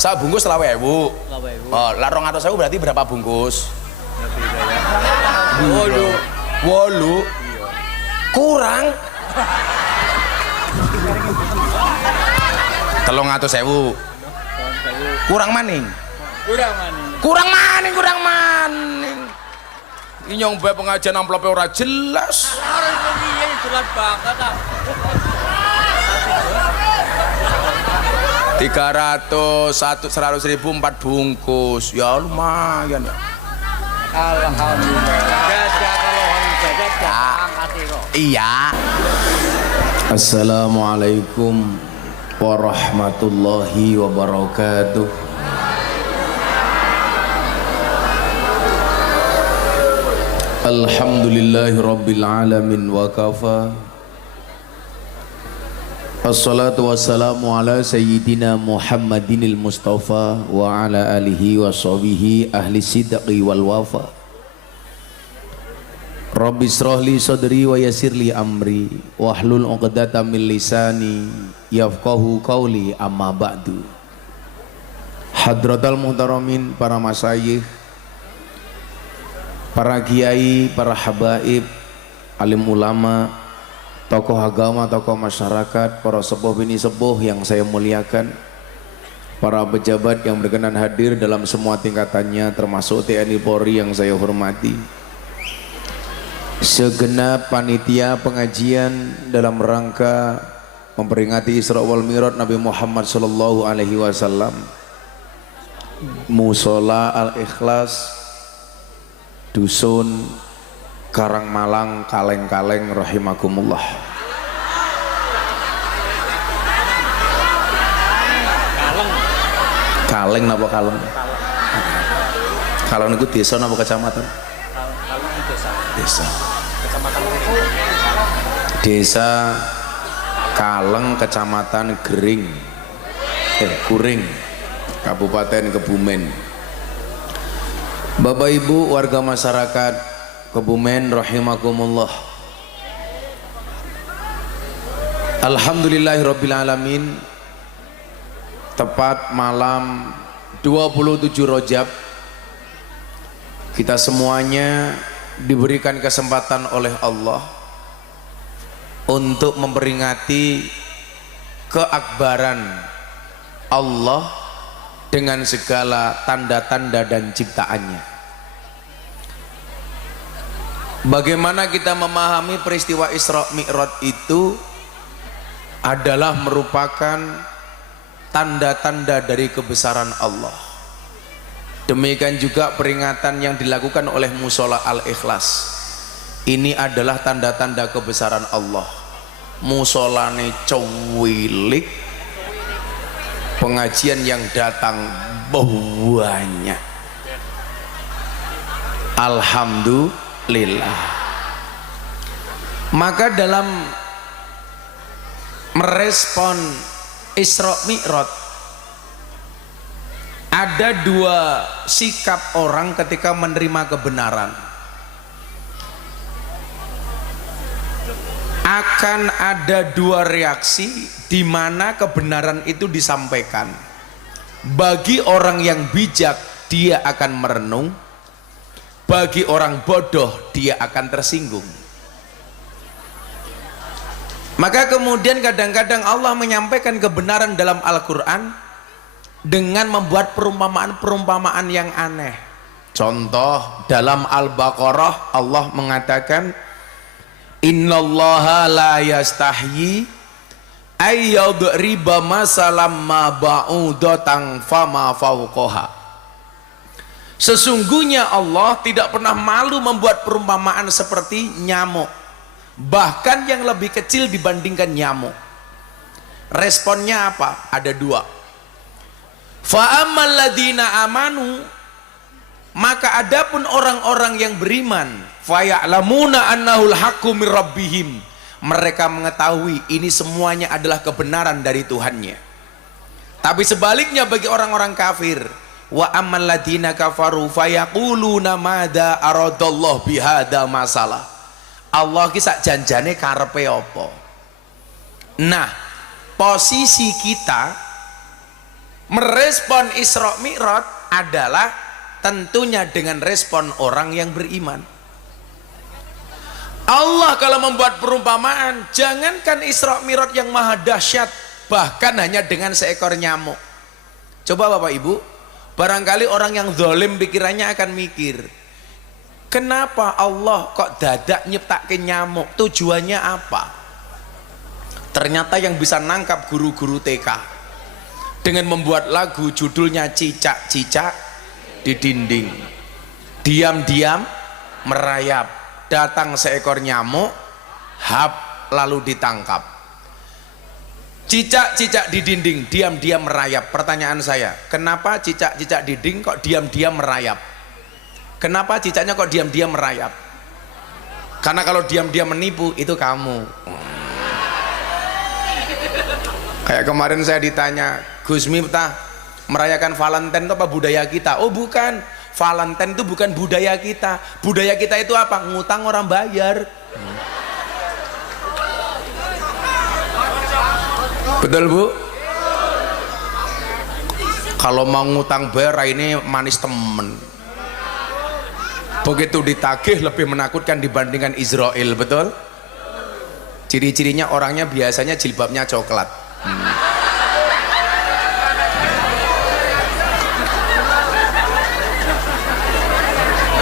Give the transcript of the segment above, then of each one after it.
Sak bungkus 20.000. 20.000. Oh, lah 200.000 berarti berapa bungkus? Wolu. Wolu. Kurang. 300.000. Kurang maning. Kurang maning. Ini nyong bae pengajian amplope ora jelas. Iya jelas banget ah. 100.000 4 bungkus. Ya lumayan ya. Alhamdulillah. Iya. Assalamualaikum warahmatullahi wabarakatuh. Alhamdulillahi rabbil alamin wa kafa. Assalatu wassalamu ala sayyidina Muhammadinil Mustafa wa ala alihi wa sahbihi ahli sidqi wal wafa. Rabbi israhli sadri wa yassirli amri wahlul 'uqdatam min lisani yafqahu qawli amma ba'du. Hadratal muhtaramin, para masyayikh, para kiai, para habaib, alim ulama, tokoh agama, tokoh masyarakat, para sepuh bini sepuh yang saya muliakan, para pejabat yang berkenan hadir dalam semua tingkatannya, termasuk TNI Polri yang saya hormati, segenap panitia pengajian dalam rangka memperingati Isra wal Mi'raj Nabi Muhammad sallallahu alaihi wasallam, Musola Al-Ikhlas, Dusun Karangmalang, Kaleng-Kaleng, rahimakumullah. Kaleng napa kaleng? Kaleng itu desa napa kecamatan? Desa. Desa Kaleng, kecamatan Gering, Kuring, Kabupaten Kebumen. Bapak Ibu warga masyarakat Kebumen rahimakumullah. Alhamdulillahirabbil alamin. Tepat malam 27 Rajab, kita semuanya diberikan kesempatan oleh Allah untuk memperingati keakbaran Allah dengan segala tanda-tanda dan ciptaannya. Bagaimana kita memahami peristiwa Isra Mi'raj itu adalah merupakan tanda-tanda dari kebesaran Allah. Demikian juga peringatan yang dilakukan oleh Musola Al-Ikhlas. Ini adalah tanda-tanda kebesaran Allah. Musolane cuwilik, pengajian yang datang banyak. Alhamdulillah. Maka dalam merespon Isra Mi'raj ada dua sikap orang ketika menerima kebenaran. Akan ada dua reaksi di mana kebenaran itu disampaikan. Bagi orang yang bijak, dia akan merenung. Bagi orang bodoh, dia akan tersinggung. Maka kemudian kadang-kadang Allah menyampaikan kebenaran dalam Al-Quran dengan membuat perumpamaan-perumpamaan yang aneh. Contoh dalam Al-Baqarah Allah mengatakan, Innallaha la yastahyi ayyadriba masalam ma ba'udatan fama fawqaha. Sesungguhnya Allah tidak pernah malu membuat perumpamaan seperti nyamuk, bahkan yang lebih kecil dibandingkan nyamuk. Responnya apa? Ada dua. Fa'ammal ladina amanu, maka adapun orang-orang yang beriman, faya'lamuna annahul haqqu mir rabbihim, mereka mengetahui ini semuanya adalah kebenaran dari Tuhannya. Tapi sebaliknya bagi orang-orang kafir, wa ammal ladina kafaru fayaquluna madza aradallahu bihadza masalah, Allah ki sak janjane karepe apa. Nah, posisi kita Merespon Isra Mi'raj adalah tentunya dengan respon orang yang beriman. Allah kalau membuat perumpamaan, jangankan Isra Mi'raj yang maha dahsyat, bahkan hanya dengan seekor nyamuk. Coba Bapak Ibu, barangkali orang yang zalim pikirannya akan mikir, kenapa Allah kok dadak nyiptakin nyamuk, tujuannya apa? Ternyata yang bisa nangkap guru-guru TK dengan membuat lagu judulnya Cicak-cicak di dinding, diam-diam merayap, datang seekor nyamuk, hap, lalu ditangkap. Cicak-cicak di dinding, diam-diam merayap. Pertanyaan saya, kenapa cicak-cicak di dinding kok diam-diam merayap? Kenapa cicaknya kok diam-diam merayap? Karena kalau diam-diam menipu itu kamu. Kayak kemarin saya ditanya, Gus Miftah, merayakan Valentine itu apa budaya kita? Oh bukan, Valentine itu bukan budaya kita. Budaya kita itu apa? Ngutang orang bayar. Betul Bu? Kalau mau ngutang bayar ini manis temen. Begitu ditagih lebih menakutkan dibandingkan Israel, betul? Ciri-cirinya orangnya biasanya jilbabnya coklat.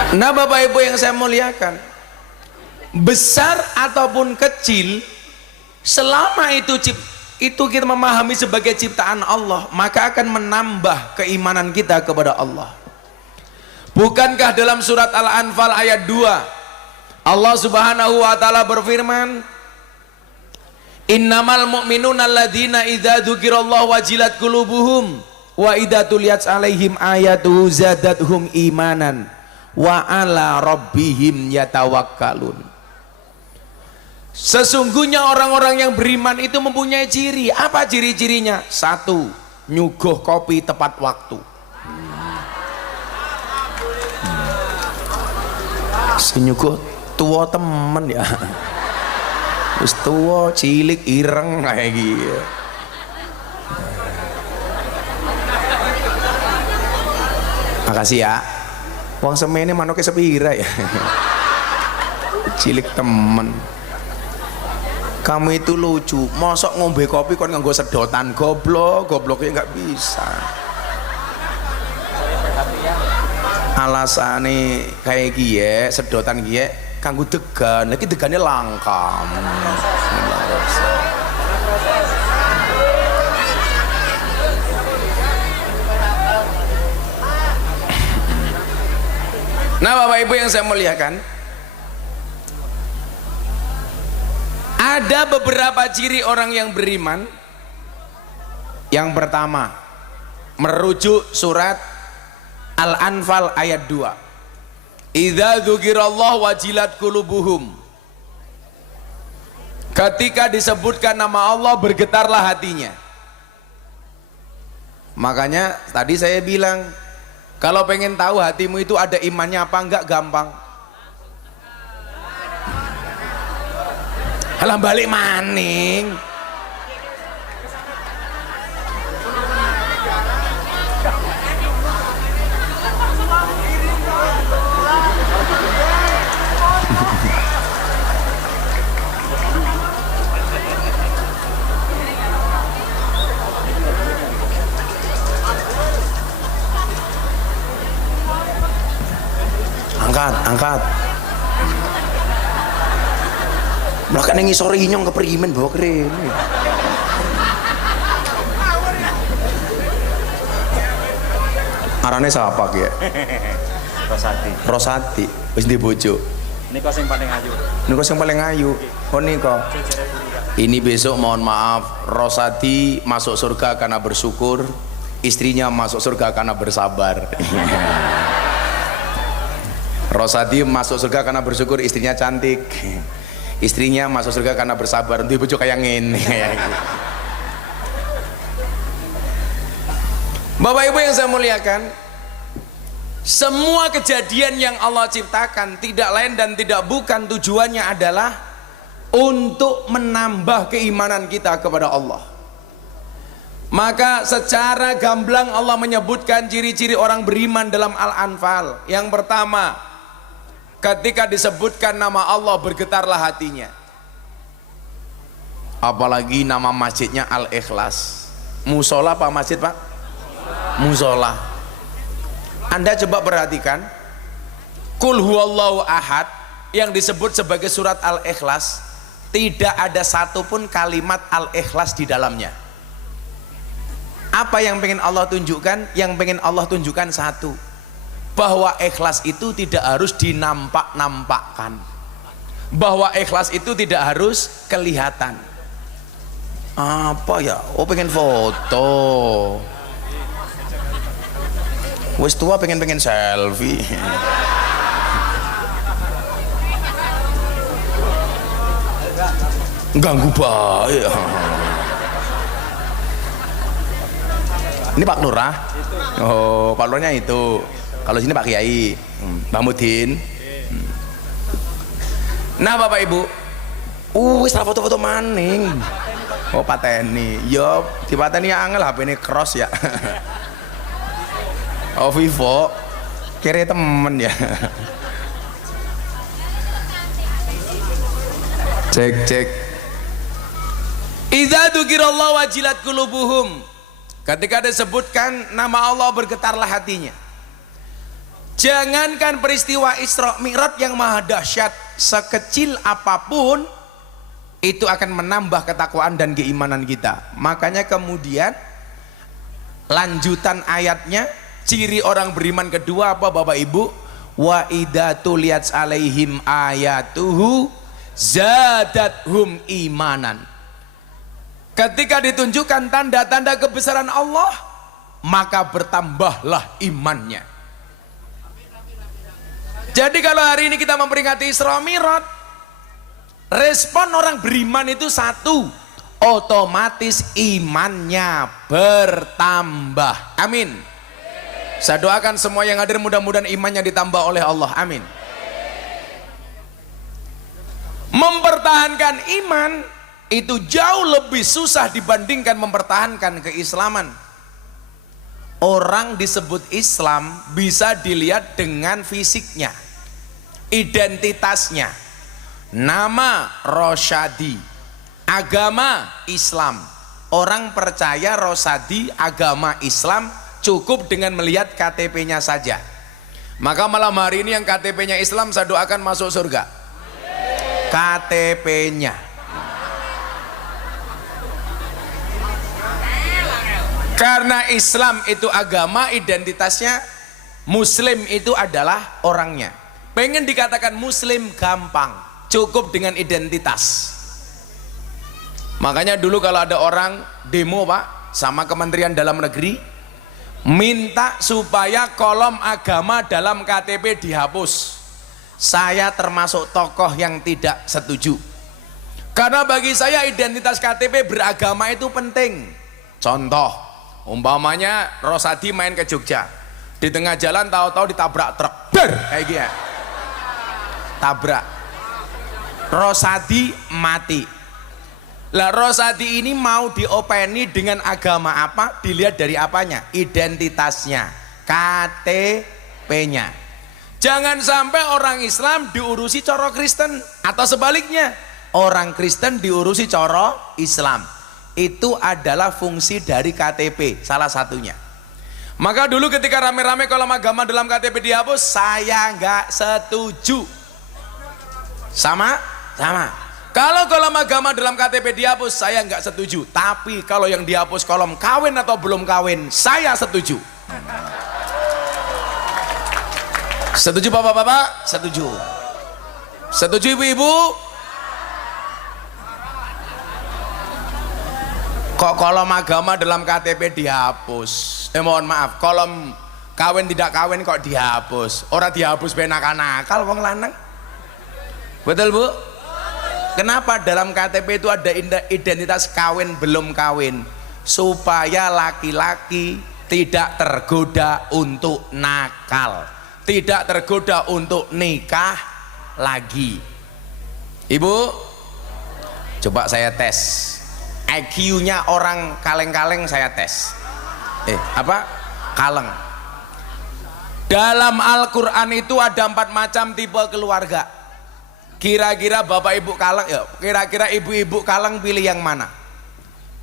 Nah Bapak Ibu yang saya muliakan, besar ataupun kecil, selama itu kita memahami sebagai ciptaan Allah, maka akan menambah keimanan kita kepada Allah. Bukankah dalam surat Al-Anfal ayat 2 Allah Subhanahu wa taala berfirman, innamal mu'minuna alladzina idza dzukirallahu wajilat qulubuhum wa idza tuliyat alaihim ayatuhu zadatuhum imanan wa ala rabbihim yatawakkalun. Sesungguhnya orang-orang yang beriman itu mempunyai ciri. Apa ciri-cirinya? 1, nyuguh kopi tepat waktu. Senyuguh tua temen ya, terus tua cilik ireng kayak gitu. Makasih ya. Wong semene manuknya sepira ya. Cilik temen. Kamu itu lucu. Mosok ngombe kopi kon nganggo sedotan, gobloknya nggak bisa. Alasane kayak gie, sedotan gie, kanggo degan, lagi degannya langka. Nah Bapak Ibu yang saya muliakan, ada beberapa ciri orang yang beriman. Yang pertama, merujuk surat Al-Anfal ayat 2. Idza dzukirallahu wajilat qulubuhum. Ketika disebutkan nama Allah bergetarlah hatinya. Makanya tadi saya bilang, kalau pengen tahu hatimu itu ada imannya apa enggak, gampang. Halah balik maning. Angkat. Melakukan yang ngisori nyong keperimen bawa keren. Arane siapa ya? Rosati. Wis di bojo. Niko sing paling ayu. Oh niko. Ini besok mohon maaf, Rosati masuk surga karena bersyukur, istrinya masuk surga karena bersabar. Rosadi masuk surga karena bersyukur, istrinya cantik. Istrinya masuk surga karena bersabar. Nanti bojo kayak ngene. Bapak Ibu yang saya muliakan, semua kejadian yang Allah ciptakan tidak lain dan tidak bukan tujuannya adalah untuk menambah keimanan kita kepada Allah. Maka secara gamblang Allah menyebutkan ciri-ciri orang beriman dalam Al-Anfal. Yang pertama, ketika disebutkan nama Allah bergetarlah hatinya. Apalagi nama masjidnya Al-Ikhlas. Musola apa masjid Pak? Musola. Anda coba perhatikan, Qul huwallahu ahad yang disebut sebagai surat Al-Ikhlas, tidak ada satupun kalimat Al-Ikhlas di dalamnya. Apa yang pengen Allah tunjukkan? Yang pengen Allah tunjukkan satu, bahwa ikhlas itu tidak harus dinampak-nampakkan, bahwa ikhlas itu tidak harus kelihatan. Apa ya? Oh, pengen foto, wis tua pengen selfie. Ganggu baik. Ini Pak Lurah. Oh, Pak Lurahnya itu. Kalau sini Pak Kiai, Mbak Mudin. Nah, Bapak Ibu, wis foto-foto maning. Oh, pateni. Yo, di pateni angel HP ini cross ya. Oh, Vivo. Kira temen ya. Cek. Idza dzukirallahu wajilat qulubuhum. Ketika disebutkan nama Allah bergetarlah hatinya. Jangankan peristiwa Isra Mi'raj yang maha dahsyat, sekecil apapun itu akan menambah ketakwaan dan keimanan kita. Makanya kemudian lanjutan ayatnya, ciri orang beriman kedua apa Bapak Ibu? Wa idza tuliyat alaihim ayatuhu zadathum imanan. Ketika ditunjukkan tanda-tanda kebesaran Allah, maka bertambahlah imannya. Jadi kalau hari ini kita memperingati Isra Mi'raj, respon orang beriman itu satu, otomatis imannya bertambah. Amin. Saya doakan semua yang hadir mudah-mudahan imannya ditambah oleh Allah. Amin. Mempertahankan iman itu jauh lebih susah dibandingkan mempertahankan keislaman. Orang disebut Islam bisa dilihat dengan fisiknya, identitasnya. Nama Rosyadi, agama Islam. Orang percaya Rosyadi agama Islam cukup dengan melihat KTP-nya saja. Maka malam hari ini yang KTP-nya Islam saya doakan masuk surga. KTP-nya. Karena Islam itu agama, identitasnya. Muslim itu adalah orangnya. Pengen dikatakan Muslim gampang, cukup dengan identitas. Makanya dulu kalau ada orang demo Pak sama Kementerian Dalam Negeri, minta supaya kolom agama dalam KTP dihapus. Saya termasuk tokoh yang tidak setuju. Karena bagi saya identitas KTP beragama itu penting. Contoh, umpamanya Rosadi main ke Jogja, di tengah jalan tahu-tahu ditabrak truk, kayak gini, tabrak, Rosadi mati. Lah Rosadi ini mau diopeni dengan agama apa? Dilihat dari apanya? Identitasnya, KTP-nya. Jangan sampai orang Islam diurusi coro Kristen, atau sebaliknya orang Kristen diurusi coro Islam. Itu adalah fungsi dari KTP, salah satunya. Maka dulu ketika rame-rame kolom agama dalam KTP dihapus, saya nggak setuju. Sama? Kalau kolom agama dalam KTP dihapus, saya nggak setuju. Tapi kalau yang dihapus kolom kawin atau belum kawin, saya setuju. Setuju bapak-bapak? Setuju. Setuju ibu-ibu? Kok kolom agama dalam KTP dihapus? Mohon maaf, kolom kawin tidak kawin kok dihapus? Orang dihapus ben nakal-nakal wong lanang. Betul Bu? Kenapa dalam KTP itu ada identitas kawin belum kawin? Supaya laki-laki tidak tergoda untuk nakal, tidak tergoda untuk nikah lagi. Ibu, coba saya tes. IQ-nya orang kaleng-kaleng saya tes. Kaleng. Dalam Al-Quran itu ada 4 macam tipe keluarga. Kira-kira bapak ibu kaleng, ya, kira-kira ibu-ibu kaleng pilih yang mana?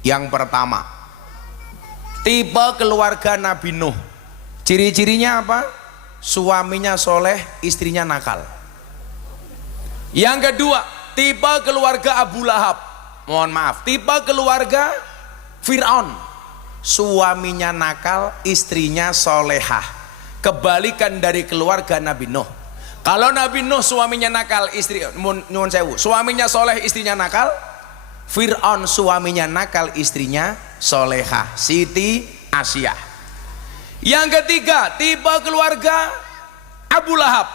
Yang pertama, tipe keluarga Nabi Nuh. Ciri-cirinya apa? Suaminya soleh, istrinya nakal. Yang kedua, tipe keluarga Abu Lahab. Mohon maaf, tipe keluarga Fir'aun. Suaminya nakal, istrinya solehah. Kebalikan dari keluarga Nabi Nuh. Kalau Nabi Nuh suaminya nakal, nyuwun sewu, suaminya soleh, istrinya nakal. Fir'aun suaminya nakal, istrinya solehah. Siti Asyah. Yang ketiga, tipe keluarga Abu Lahab.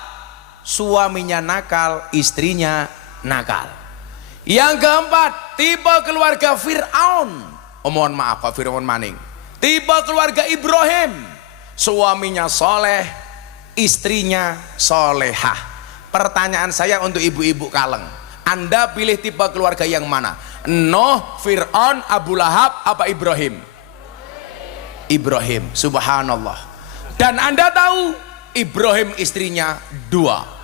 Suaminya nakal, istrinya nakal. Yang keempat, tipe keluarga Fir'aun. Mohon maaf Pak Fir'aun maning. Tipe keluarga Ibrahim. Suaminya soleh, istrinya solehah. Pertanyaan saya untuk ibu-ibu kaleng, Anda pilih tipe keluarga yang mana? Nuh, Fir'aun, Abu Lahab, apa Ibrahim? Ibrahim. Subhanallah. Dan Anda tahu Ibrahim istrinya 2.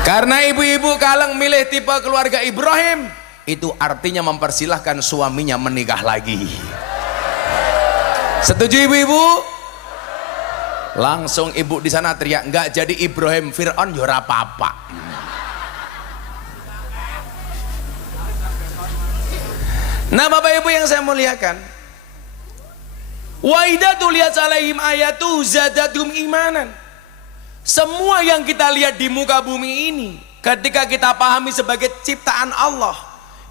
Karena ibu-ibu kaleng milih tipe keluarga Ibrahim, itu artinya mempersilahkan suaminya menikah lagi. Setuju ibu-ibu? Langsung ibu di sana teriak, enggak jadi Ibrahim Fir'aun ya ora apa-apa. Nah Bapak Ibu yang saya muliakan, wa idza tuliyat alaihim ayatu zadatum imanan. Semua yang kita lihat di muka bumi ini, ketika kita pahami sebagai ciptaan Allah,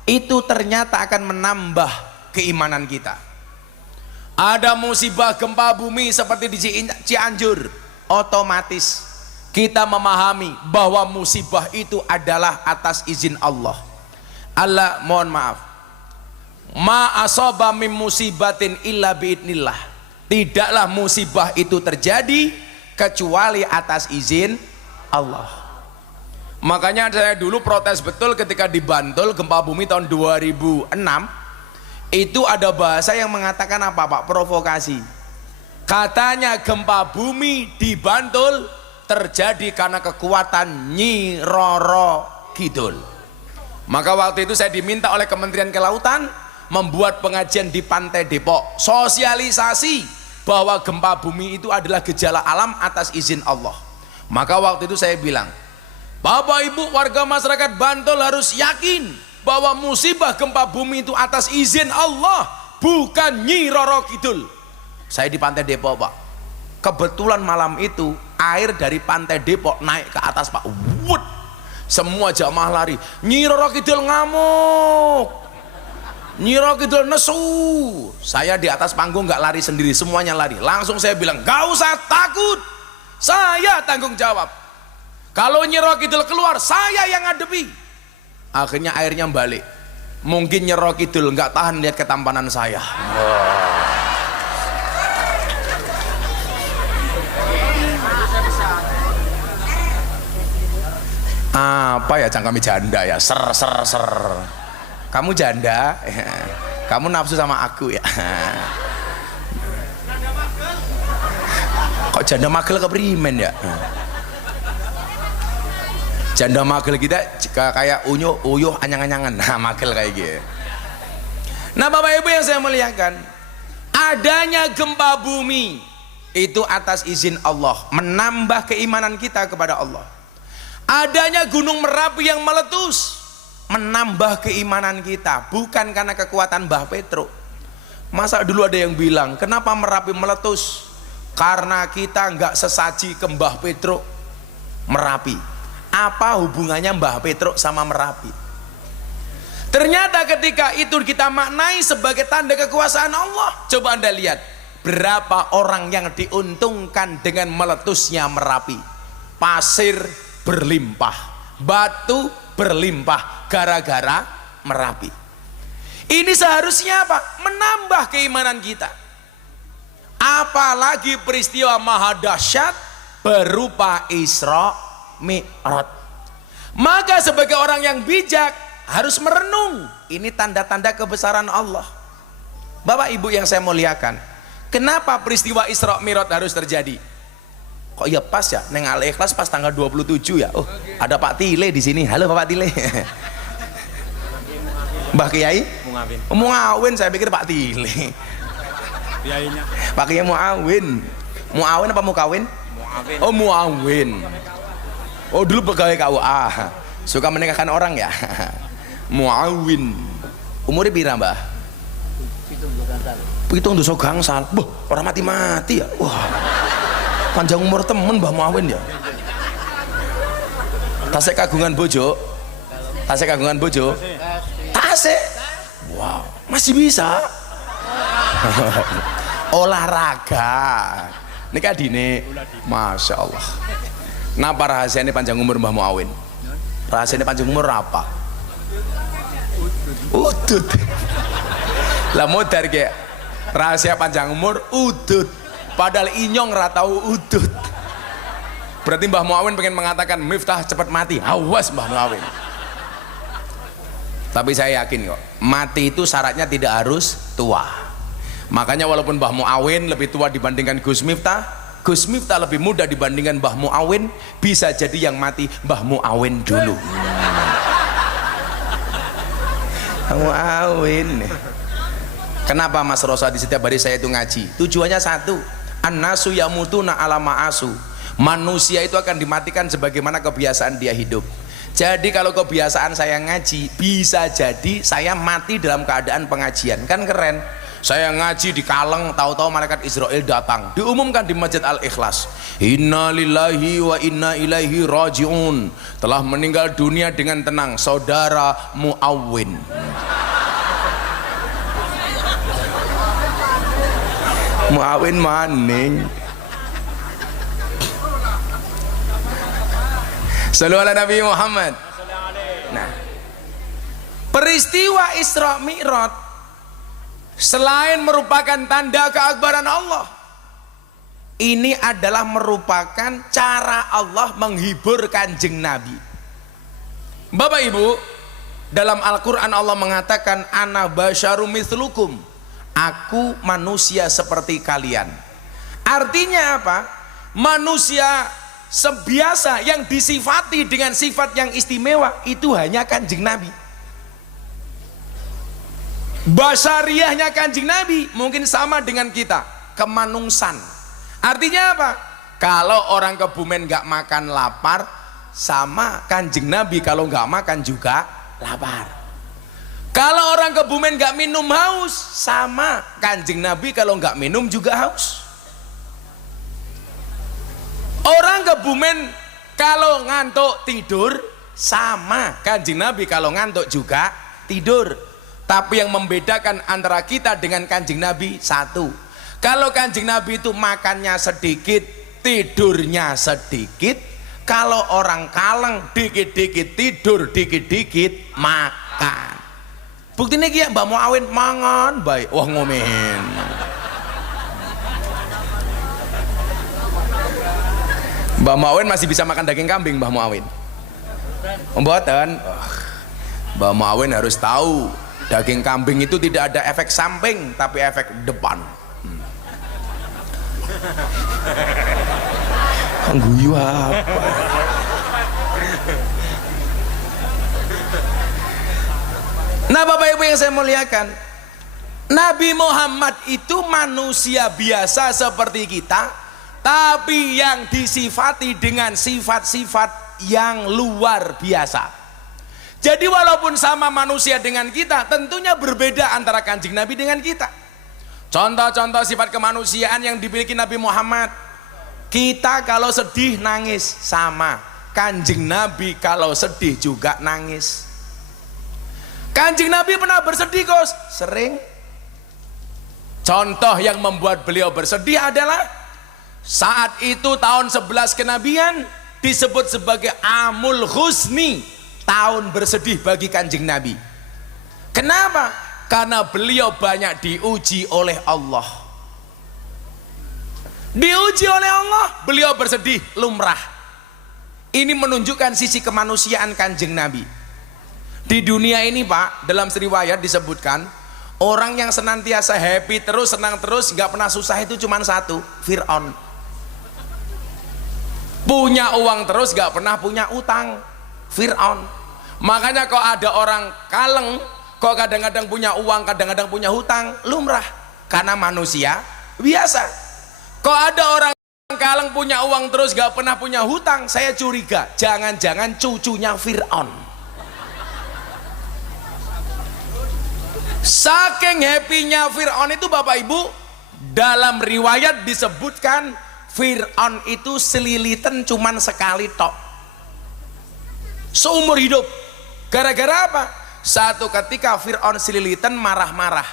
itu ternyata akan menambah keimanan kita. Ada musibah gempa bumi seperti di Cianjur, otomatis kita memahami bahwa musibah itu adalah atas izin Allah. Allah, mohon maaf, ma asaba min musibatin illa biidnillah. Tidaklah musibah itu terjadi kecuali atas izin Allah. Makanya saya dulu protes betul ketika di Bantul gempa bumi tahun 2006. Itu ada bahasa yang mengatakan apa Pak? Provokasi. Katanya gempa bumi di Bantul terjadi karena kekuatan Nyi Roro Kidul. Maka waktu itu saya diminta oleh Kementerian Kelautan membuat pengajian di Pantai Depok, sosialisasi bahwa gempa bumi itu adalah gejala alam atas izin Allah. Maka waktu itu saya bilang, Bapak Ibu warga masyarakat Bantul harus yakin bahwa musibah gempa bumi itu atas izin Allah, bukan Nyi Roro Kidul. Saya di Pantai Depok Pak, kebetulan malam itu air dari Pantai Depok naik ke atas Pak. Wut, semua jamaah lari. Nyi Roro Kidul ngamuk, Nyi Roro Kidul nesu. Saya di atas panggung nggak lari sendiri, semuanya lari. Langsung saya bilang, gak usah takut, saya tanggung jawab. Kalau Nyi Roro Kidul keluar, saya yang ngadepi. Akhirnya airnya balik. Mungkin Nyi Roro Kidul nggak tahan lihat ketampanan saya. Apa ya cangkami janda ya, ser. Kamu janda, kamu nafsu sama aku ya. Kok janda magel keprimen ya? Janda magel kita kayak uyuh anyang-anyangan, nah magel kayak gitu. Nah Bapak Ibu yang saya muliakan, adanya gempa bumi itu atas izin Allah, menambah keimanan kita kepada Allah. Adanya gunung Merapi yang meletus, menambah keimanan kita, bukan karena kekuatan Mbah Petro. Masa dulu ada yang bilang, kenapa Merapi meletus? Karena kita nggak sesaji ke Mbah Petro Merapi. Apa hubungannya Mbah Petro sama Merapi? Ternyata ketika itu kita maknai sebagai tanda kekuasaan Allah. Coba Anda lihat, berapa orang yang diuntungkan dengan meletusnya Merapi. Pasir berlimpah, batu berlimpah gara-gara Merapi. Ini seharusnya apa? Menambah keimanan kita. Apalagi peristiwa maha dahsyat berupa Isra Mi'raj. Maka sebagai orang yang bijak harus merenung, ini tanda-tanda kebesaran Allah. Bapak Ibu yang saya muliakan, kenapa peristiwa Isra Mi'raj harus terjadi? Kok ya pas ya, neng Al-Ikhlas pas tanggal 27 ya. Oh, ada Pak Tile di sini. Halo Bapak Tile. Mbah Kiai? Muawin, saya pikir Pak Tile. Kiainya. Pak Kiai Muawin. Muawin apa Mukawin? Muawin. Oh Muawin. Oh dulu pegawai KUA. Suka menikahkan orang ya. Muawin. Umurnya pira Mbah? Pitung dosa gangsal. Wah, orang mati-mati ya. Wah. Panjang umur temen Mbah Muawin ya. Tasik kagungan bojo. Tasik kagungan bojo. Tasik. Wow, masih bisa. Olahraga. Nikah dini. Masya Allah. Napa rahasianya panjang umur Mbah Muawin? Rahasianya panjang umur apa? Udut. Lah modar kayak rahasia panjang umur udut. Padahal inyong ratau udut. Berarti Mbah Muawin pengen mengatakan Miftah cepat mati. Awas Mbah Muawin. Tapi saya yakin kok, mati itu syaratnya tidak harus tua. Makanya walaupun Mbah Muawin lebih tua dibandingkan Gus Miftah, Gus Miftah lebih muda dibandingkan Mbah Muawin, bisa jadi yang mati Mbah Muawin dulu. Muawin. Kenapa Mas Rosa di setiap hari saya itu ngaji? Tujuannya satu, an-nasu yamutuna ala ma'asu. Manusia itu akan dimatikan sebagaimana kebiasaan dia hidup. Jadi kalau kebiasaan saya ngaji, bisa jadi saya mati dalam keadaan pengajian. Kan keren. Saya ngaji di Kaleng, tahu-tahu malaikat Israel datang. Diumumkan di Masjid Al-Ikhlas. Inna lillahi wa inna ilaihi raji'un. Telah meninggal dunia dengan tenang saudara Muawin. Muawin maning. Sallallahu ala Nabi Muhammad. Nah, peristiwa Isra Mi'raj selain merupakan tanda keakbaran Allah, ini adalah merupakan cara Allah menghibur Kanjeng Nabi. Bapak Ibu, dalam Al-Quran Allah mengatakan ana basyarum mithlukum, aku manusia seperti kalian. Artinya apa? Manusia sebiasa yang disifati dengan sifat yang istimewa itu hanya Kanjeng Nabi. Basyariahnya Kanjeng Nabi mungkin sama dengan kita, kemanungsan. Artinya apa? Kalau orang Kebumen nggak makan lapar, sama Kanjeng Nabi kalau nggak makan juga lapar. Kalau orang Kebumen nggak minum haus, sama Kanjeng Nabi kalau nggak minum juga haus. Orang Kebumen kalau ngantuk tidur, sama Kanjeng Nabi kalau ngantuk juga tidur. Tapi yang membedakan antara kita dengan Kanjeng Nabi satu, kalau Kanjeng Nabi itu makannya sedikit, tidurnya sedikit. Kalau orang Kaleng dikit-dikit tidur, dikit-dikit makan. Buktinya kia Mbak Muawin mangan baik, wah ngomen. Mbak Muawin masih bisa makan daging kambing Mbak Muawin? Mboten. Mbak Muawin harus tahu daging kambing itu tidak ada efek samping tapi efek depan. Guyu apa? Nah Bapak Ibu yang saya muliakan, Nabi Muhammad itu manusia biasa seperti kita, tapi yang disifati dengan sifat-sifat yang luar biasa. Jadi walaupun sama manusia dengan kita, tentunya berbeda antara Kanjeng Nabi dengan kita. Contoh-contoh sifat kemanusiaan yang dimiliki Nabi Muhammad. Kita kalau sedih nangis sama, Kanjeng Nabi kalau sedih juga nangis. Kanjeng Nabi pernah bersedih kok? Sering. Contoh yang membuat beliau bersedih adalah saat itu tahun 11 kenabian disebut sebagai Amul Husni, tahun bersedih bagi Kanjeng Nabi. Kenapa? Karena beliau banyak diuji oleh Allah. Diuji oleh Allah, beliau bersedih, lumrah. Ini menunjukkan sisi kemanusiaan Kanjeng Nabi. Di dunia ini Pak, dalam riwayat disebutkan, orang yang senantiasa happy terus, senang terus, nggak pernah susah itu cuma satu, Fir'aun. Punya uang terus, nggak pernah punya utang, Fir'aun. Makanya kok ada orang kaleng, kok kadang-kadang punya uang, kadang-kadang punya hutang, lumrah. Karena manusia biasa. Kok ada orang kaleng punya uang terus gak pernah punya hutang, saya curiga jangan-jangan cucunya Fir'aun. Saking happy-nya Fir'aun itu Bapak Ibu, dalam riwayat disebutkan Fir'aun itu selilitan cuman sekali tok seumur hidup. Gara-gara apa? Satu ketika Fir'aun selilitan marah-marah,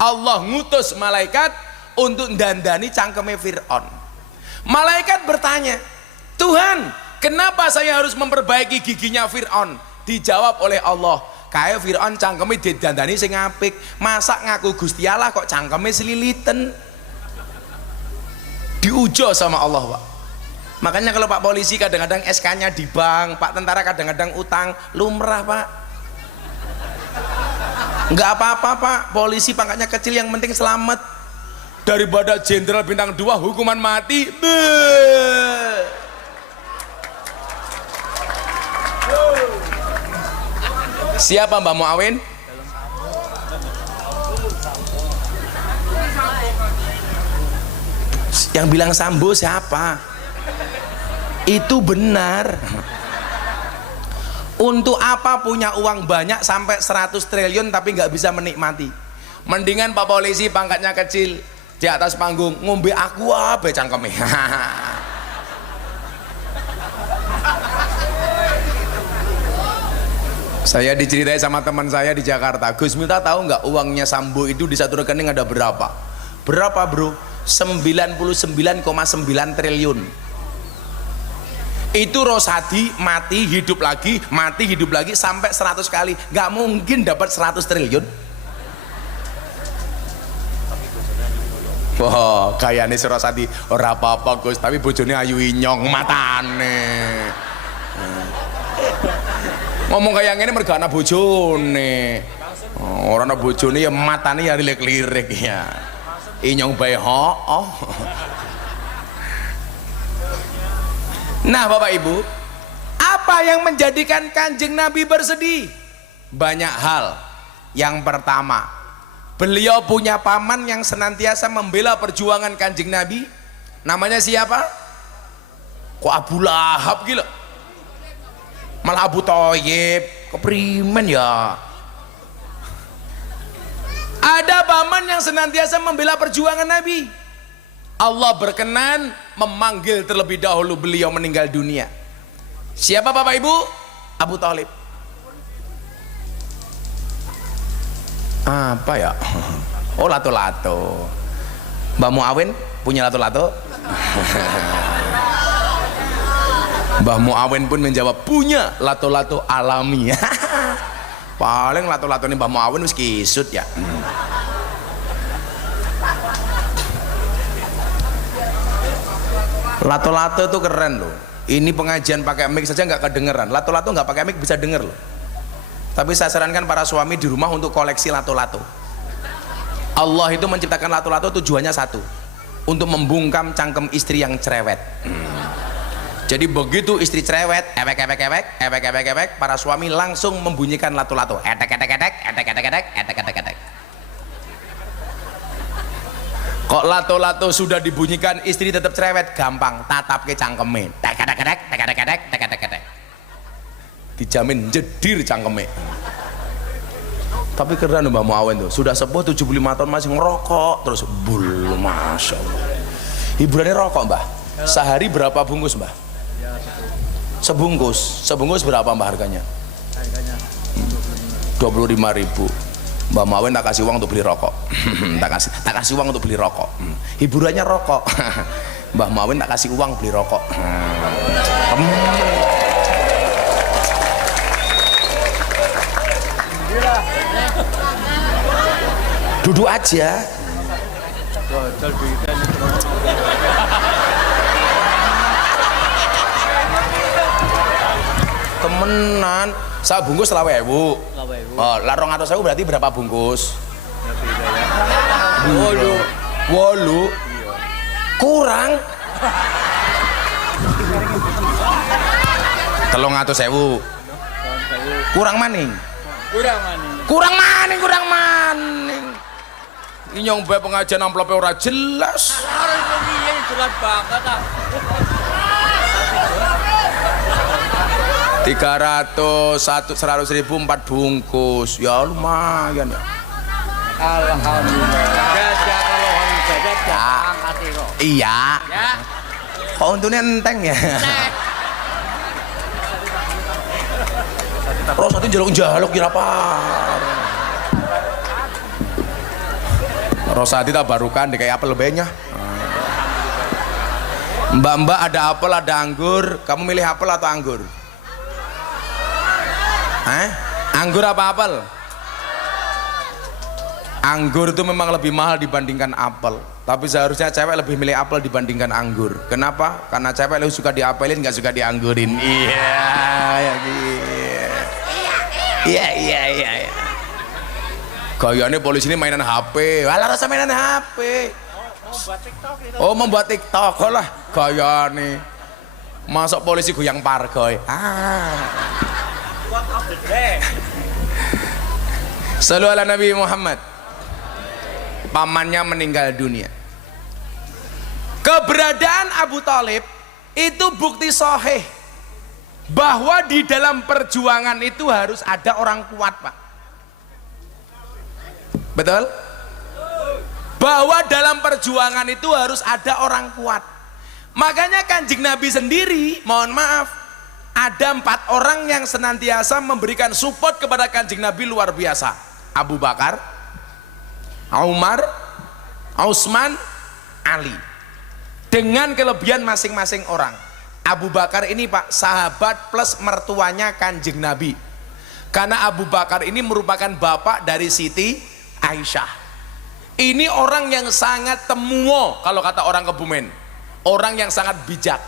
Allah ngutus malaikat untuk dandani cangkeme Fir'aun. Malaikat bertanya, Tuhan, kenapa saya harus memperbaiki giginya Fir'aun? Dijawab oleh Allah, kayak Fir'aun cangkeme didandani sing apik, masa ngaku Gusti Allah kok cangkeme selilitan? Diujo sama Allah Pak. Makanya kalau Pak polisi kadang-kadang SK-nya di bank, Pak tentara kadang-kadang utang, lumrah Pak. Enggak apa-apa Pak, polisi pangkatnya kecil yang penting selamat. Daripada jenderal bintang 2 hukuman mati. Siapa Mbak Muawin? Yang bilang Sambo siapa? Itu benar. Untuk apa punya uang banyak sampai 100 triliun tapi nggak bisa menikmati? Mendingan Pak polisi pangkatnya kecil, di atas panggung ngombe aqua be cangkeme. Saya diceritai sama teman saya di Jakarta, Gus Miftah tahu nggak uangnya Sambo itu di satu rekening ada berapa? Berapa bro? 99,9 triliun. Itu Rosadi mati hidup lagi sampai 100 kali, nggak mungkin dapat 100 triliun. Wah, kayane Rosadi ora apa-apa Gus, tapi bojone ayu inyong matane. Ngomong kayak ngene mergo ana bojone. Ora ana bojone ya matane ya lirik-lirik ya. Inyong bae hooh. Nah Bapak Ibu, apa yang menjadikan Kanjeng Nabi bersedih? Banyak hal. Yang pertama, beliau punya paman yang senantiasa membela perjuangan Kanjeng Nabi. Namanya siapa? Kok Abu Lahab gila? Malah Abu Thayyib, keprimen ya. Ada paman yang senantiasa membela perjuangan Nabi. Allah berkenan memanggil terlebih dahulu beliau meninggal dunia. Siapa Bapak Ibu? Abu Thalib. Apa ya? Oh lato-lato. Mbak Muawin punya lato-lato? Mbah Muawin pun menjawab punya lato-lato alami. Paling lato-lato ini Mbah Muawin wis kisut ya. Lato-lato itu keren loh. Ini pengajian pakai mic saja nggak kedengeran. Lato-lato nggak pakai mic bisa denger loh. Tapi saya sarankan para suami di rumah untuk koleksi lato-lato. Allah itu menciptakan lato-lato tujuannya satu, untuk membungkam cangkem istri yang cerewet. Jadi begitu istri cerewet, ewek, para suami langsung membunyikan lato-lato. Etek. Kok lato-lato sudah dibunyikan istri tetap cerewet, gampang tatap ke cangkeme. Tek. Dijamin jedir cangkeme. Tapi keren Mbah Muawin tuh, sudah sepuh 75 tahun masih ngerokok terus bul, masya Allah. Hiburannya rokok Mbah. Sehari berapa bungkus Mbah? Sebungkus berapa Mbah harganya? Harganya 25.000. Mbah Muawin tak kasih uang untuk beli rokok. tak kasih uang untuk beli rokok. Hiburannya rokok. Mbah Muawin tak kasih uang beli rokok. Duduk aja. Dodol duitnya ini teman. Temenan. Sak bungkus 20.000. 20.000. Oh, lah 200.000 berarti berapa bungkus? Ya beda ya. 8. Kurang. 300.000. Kurang maning. Kurang maning. Ini nyong bae pengajian amplopnya ora jelas. Iya jelas banget ah. 100.000 4 bungkus. Ya lumayan ya. Alhamdulillah. Jaja kalau orang jaja angkat itu. Iya. Ya. Kok untungnya enteng ya? Rosati jaluk kira apa? Rosati tak barukan di kayak apel lebihnya. Mbak-mbak ada apel ada anggur. Kamu milih apel atau anggur? Anggur apa apel? Anggur itu memang lebih mahal dibandingkan apel. Tapi seharusnya cewek lebih milih apel dibandingkan anggur. Kenapa? Karena cewek lebih suka diapelin, nggak suka dianggurin. Iya. Gayanya polisi ini mainan HP. Walah rasa mainan HP. Oh membuat TikTok. Oh lah gayane. Masuk polisi goyang pargoy. Sallu ala Nabi Muhammad. Pamannya meninggal dunia. Keberadaan Abu Thalib itu bukti sahih bahwa di dalam perjuangan itu harus ada orang kuat, Pak. Betul? Bahwa dalam perjuangan itu harus ada orang kuat. Makanya Kanjeng Nabi sendiri, mohon maaf, ada 4 orang yang senantiasa memberikan support kepada Kanjeng Nabi luar biasa. Abu Bakar, Umar, Utsman, Ali. Dengan kelebihan masing-masing orang. Abu Bakar ini Pak, sahabat plus mertuanya Kanjeng Nabi. Karena Abu Bakar ini merupakan bapak dari Siti Aisyah. Ini orang yang sangat temuo kalau kata orang Kebumen. Orang yang sangat bijak.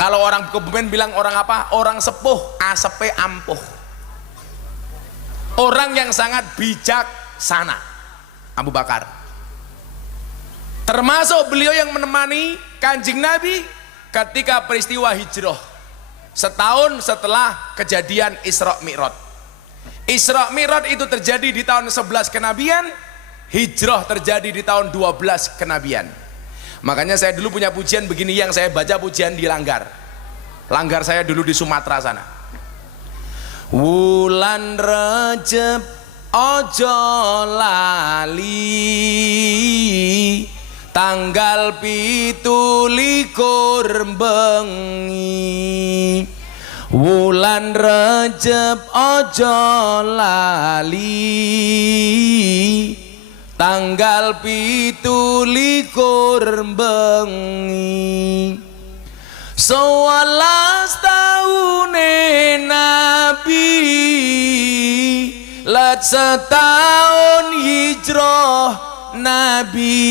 Kalau orang Kebumen bilang orang apa? Orang sepuh, asepe ampuh. Orang yang sangat bijaksana, Abu Bakar. Termasuk beliau yang menemani Kanjeng Nabi ketika peristiwa hijrah. Setahun setelah kejadian Isra Mi'raj. Isra Mi'raj itu terjadi di tahun 11 kenabian, hijrah terjadi di tahun 12 kenabian. Makanya saya dulu punya pujian begini yang saya baca pujian di Langgar. Langgar saya dulu di Sumatera sana. Wulan Rejeb ojo lali, tanggal 17 bengi. Wulan Rejeb ojo lali, tanggal 17 bengi. 11 tahun Nabi, let setahun hijrah Nabi.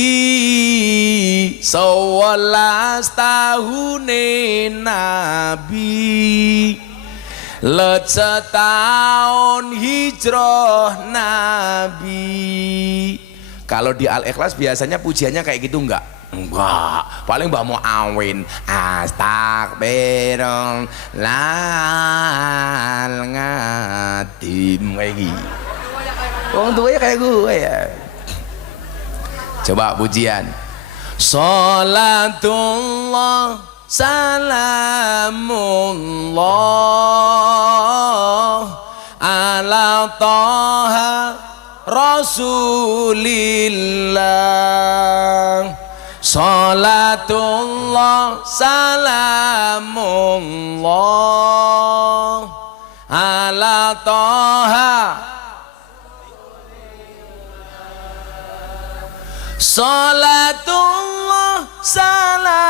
11 tahun Nabi, let setahun hijrah Nabi. Kalau di Al-Ikhlas biasanya pujiannya kayak gitu enggak? Enggak, paling mbak mau awin astagfirullah lal ngatim kayak gitu. Wong tuanya kayak gue ya. Coba pujian. Salatullah salamullah ala taha rasulillah. Salatullah salamullah ala taha. Salatullah salamullah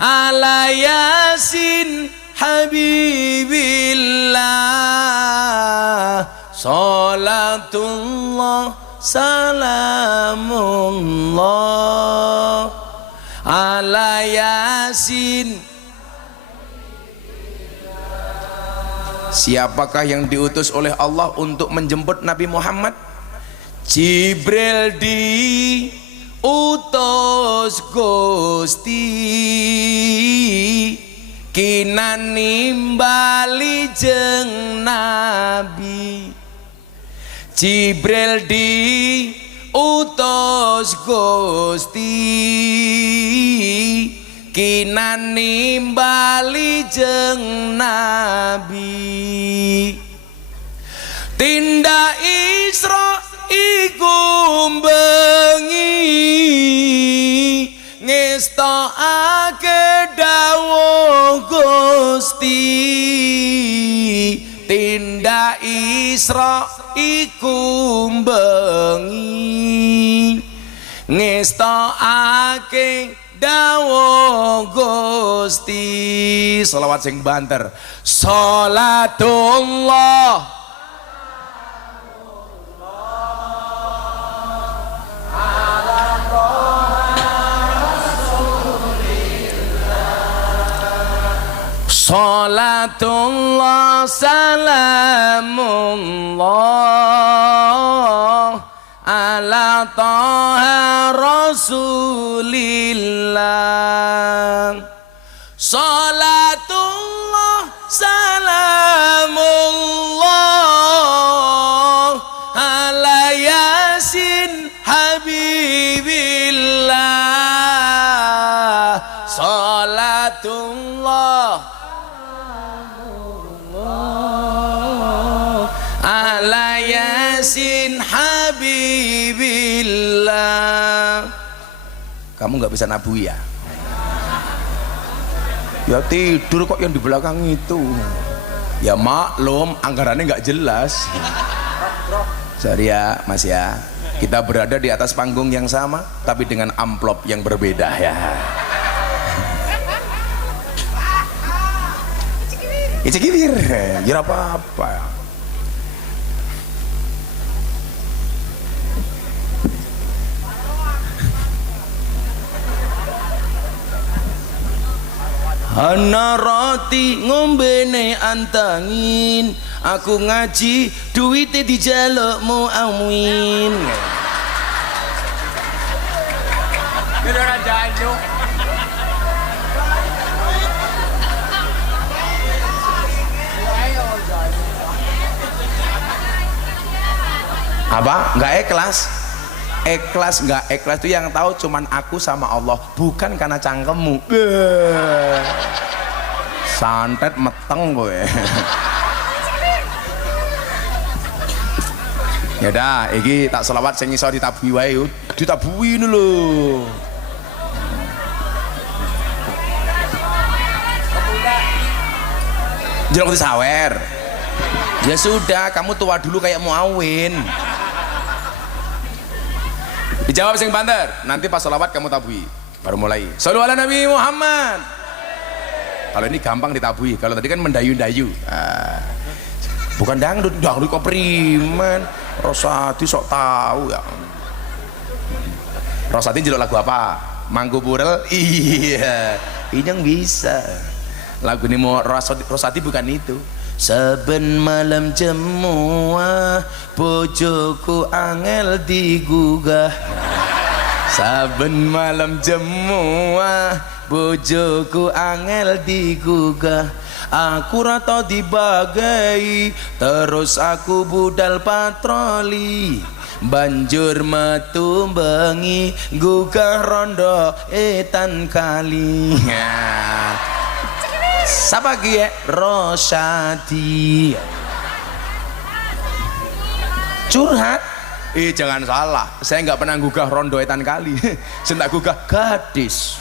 ala yasin habibillah. Salatullah ala Yasin. Siapakah yang diutus oleh Allah untuk menjemput Nabi Muhammad? Jibril diutus Gusti kinan nimbali jeng Nabi. Jibril diutus Gusti kinan nimbali jeng Nabi. Tindak Isra iku bengi ngestokake dawuh Gusti. Tindak Isra iku bengi ngestokake dawuh Gusti. Shalawat sing banter. Salatullah Salatullah salamullah ala taha rasulillah. Salatullah salamullah ala Yasin habibillah. Salatullah ala Yasin habibillah. Kamu nggak bisa nabu ya? Ya tidur kok yang di belakang itu. Ya maklum, anggarannya nggak jelas. Sorry ya Mas ya, kita berada di atas panggung yang sama tapi dengan amplop yang berbeda ya. Icikir, ya apa-apa. Ana roti ngombene antangin, aku ngaji duwite dijalukmu amin. Gara janjo. Apa? Nggak ikhlas? Ikhlas nggak ikhlas itu yang tahu cuman aku sama Allah, bukan karena cangkemmu. Santet meteng gue. Ya udah, iki tak selawat sing iso ditabuhi wae, ditabuhi ini lho. Jeruk disawer. Ya sudah, kamu tua dulu kayak Muawin. Dijawab sing banter, nanti pas sholawat kamu tabui, baru mulai. Shollu ala Nabi Muhammad. Kalau ini gampang ditabui, kalau tadi kan mendayu-dayu. Bukan dangdut, dangdut kok priman. Rosati sok tahu ya. Rosati jeluk lagu apa? Mangku Burel? Iya, ini yang bisa. Lagu ini mau Rosati bukan itu. Saben malam jemuah bojoku angel digugah. Saben malam jemuah bojoku angel digugah. Aku rata dibagai, terus aku budal patroli. Banjur metu bengi gugah rondo etan kali. Siapa gie? Rosadi. Curhat? Jangan salah, saya nggak pernah gugah rondo etan kali. Saya tak gugah gadis.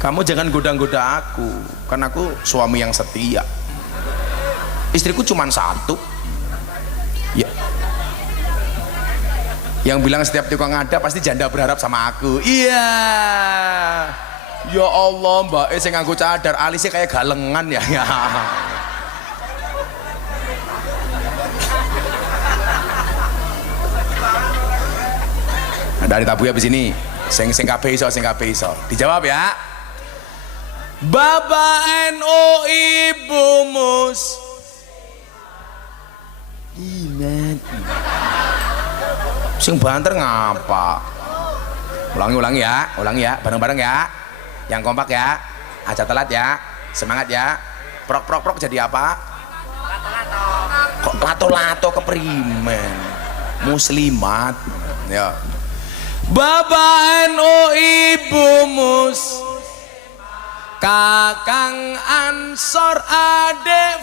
Kamu jangan goda-goda aku, karena aku suami yang setia. Istriku cuma satu. Ya. Yang bilang setiap tukang ada pasti janda berharap sama aku. Iya. Ya Allah, Mbak sing nganggo cadar alisnya kayak galengan ya. Dari tabu habis ini. Sing kabeh iso, dijawab ya. Bapak NU Ibu Mus Iman. Sing banter ngapa? Ulangi ya, bareng-bareng ya. Yang kompak ya. Aja telat ya. Semangat ya. Prok jadi apa? Kok lato-lato keprimen? Muslimat. Ya. Bapak NU Ibu Mus Kakang Ansor Adek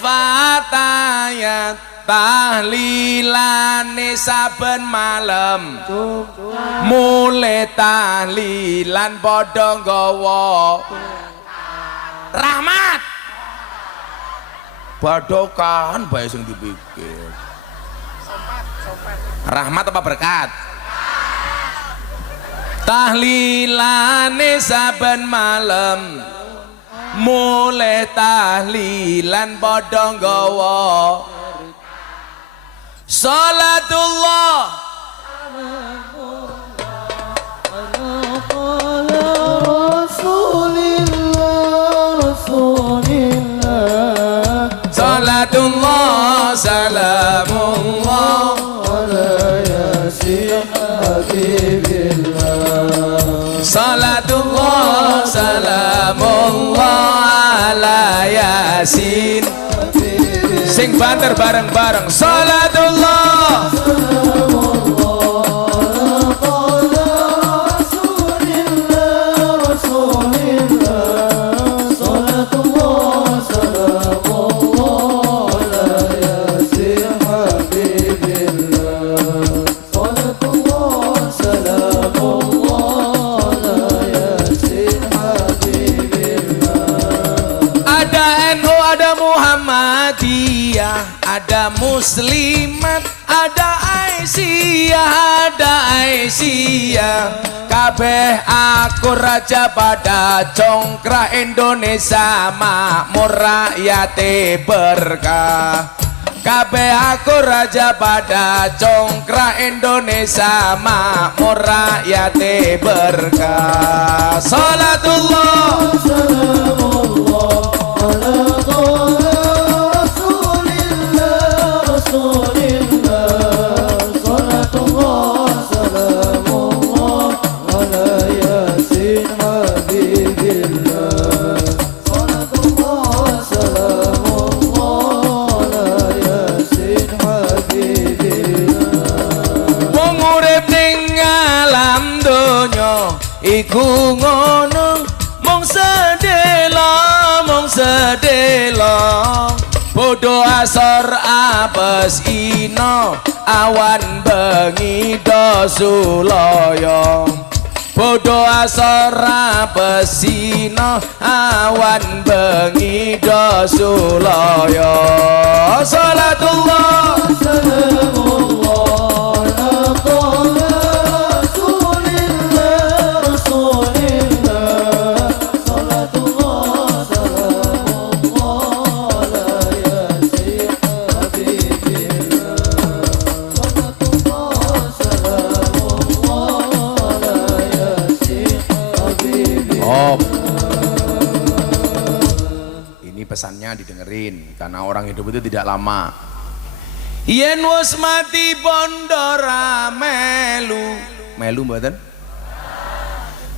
Fatayat tahlilane saben malam mulai tahlilan padha nggawa rahmat badokan bae sing dipikir rahmat apa berkat tahlilane saben malam mulai tahlilan padha nggawa salatullah salatullah salamullah salatullah salamullah ala yasin sing banter bareng-bareng salatullah ada muslimat, ada Aisyah, kabeh aku raja pada congkrah Indonesia makmur rakyate berkah. Kabeh aku raja pada congkrah Indonesia makmur rakyate berkah. Salatullah iku ngono mung sedelo bodho asor apes ino awan bengi do sulaya bodho asor apes ino awan bengi do sulaya salatullah pesannya didengerin karena orang hidup itu tidak lama. Yen wis mati bondora melu mboten?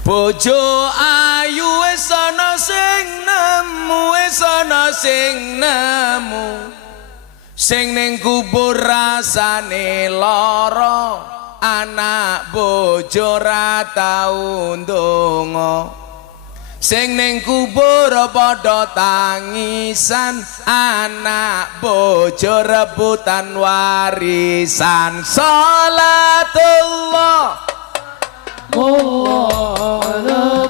Bojo ayu wis ana sing nemu sing ning kubur rasane lara anak bojo ra tau ndonga. Sing ning kubur padha tangisan anak bojo rebutan warisan. Salatullah ala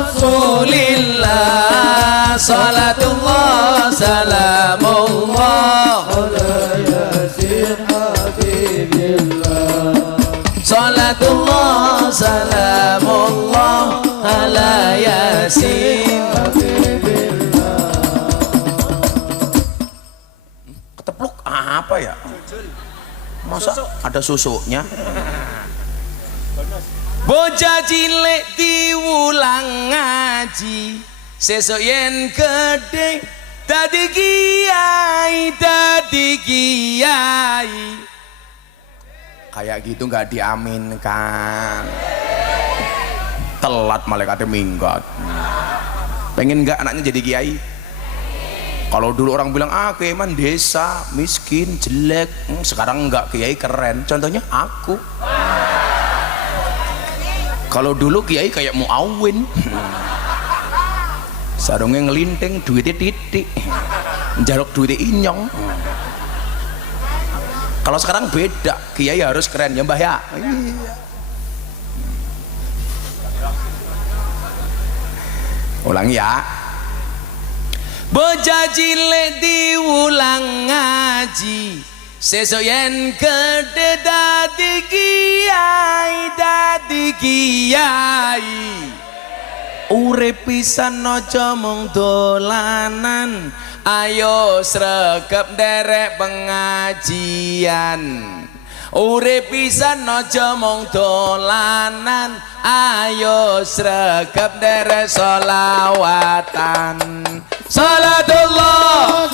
rasulillah salatullah salamullah ala yasin habibillah salatullah salamullah ala yasin Ketepluk apa ya? Masa ada susuknya? Bocah cilik diulang ngaji, sesuk yen gedhe dadi kiai, dadi kiai. Kayak gitu nggak diaminkan. Telat malaikatnya minggat. Pengen nggak anaknya jadi kiai? Kalau dulu orang bilang kiai man desa, miskin, jelek. Sekarang enggak, kiai keren. Contohnya aku. Kalau dulu kiai kayak Muawin. Sarungnya ngelinting, duitnya titik. Njaluk duitnya inyong. Kalau sekarang beda, kiai harus keren ya Mbah ya. Iya. Ulang ya. Bocah cilik diulang ngaji, sesuk yen gedhe dadi kiai, dadi kiai. Urip pisan aja mung dolanan, ayo sregep nderek pengajian. Urip pisan aja mung dolanan, ayo sregep nderek sholawatan. Salatullah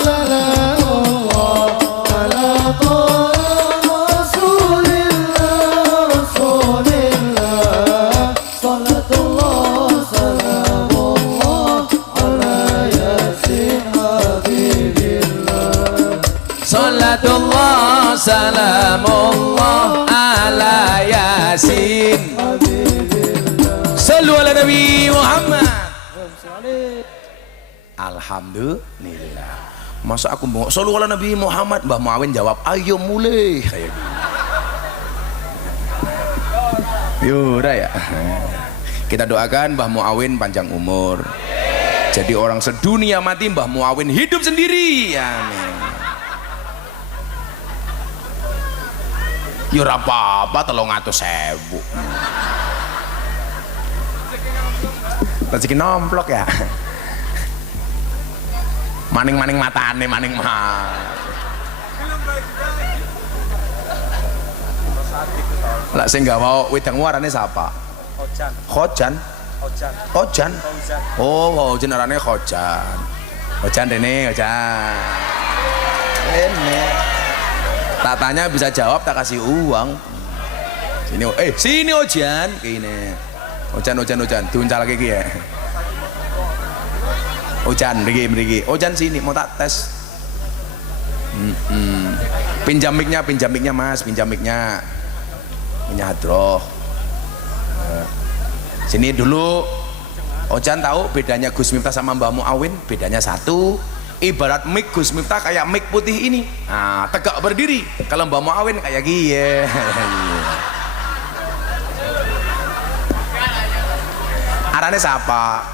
Salatullah salamullah ala yasin. Sallu ala Nabi Muhammad. Alhamdulillah. Masa aku mau sallu ala Nabi Muhammad, Mbah Muawin jawab, ayo mulai kayak gitu. Yaudah ya. Kita doakan Mbah Muawin panjang umur. Jadi orang sedunia mati, Mbah Muawin hidup sendiri. Amin. Ya ora apa-apa 300.000. Rezeki nomplok ya. Maning-maning matane, maning mah. Lah sing gak mau wedang warane siapa? Khojan. Khojan. Oh, Khojan arane Khojan. Khojan rene, Khojan. Rene. Tak tanya bisa jawab, tak kasih uang. Sini, sini Ojan, kene. Ojan, diuncal lagi ya. Ojan, mriki. Ojan sini, mau tak tes. Pinjam mic-nya Mas, pinjam mic-nya. Punya hadroh. Sini dulu. Ojan tahu bedanya Gus Miftah sama Mbah Muawin? Bedanya satu. Ibarat mic Gus Miftah kayak mic putih ini, nah tegak berdiri. Kalau Mbah Muawin kayak gini. Arane siapa?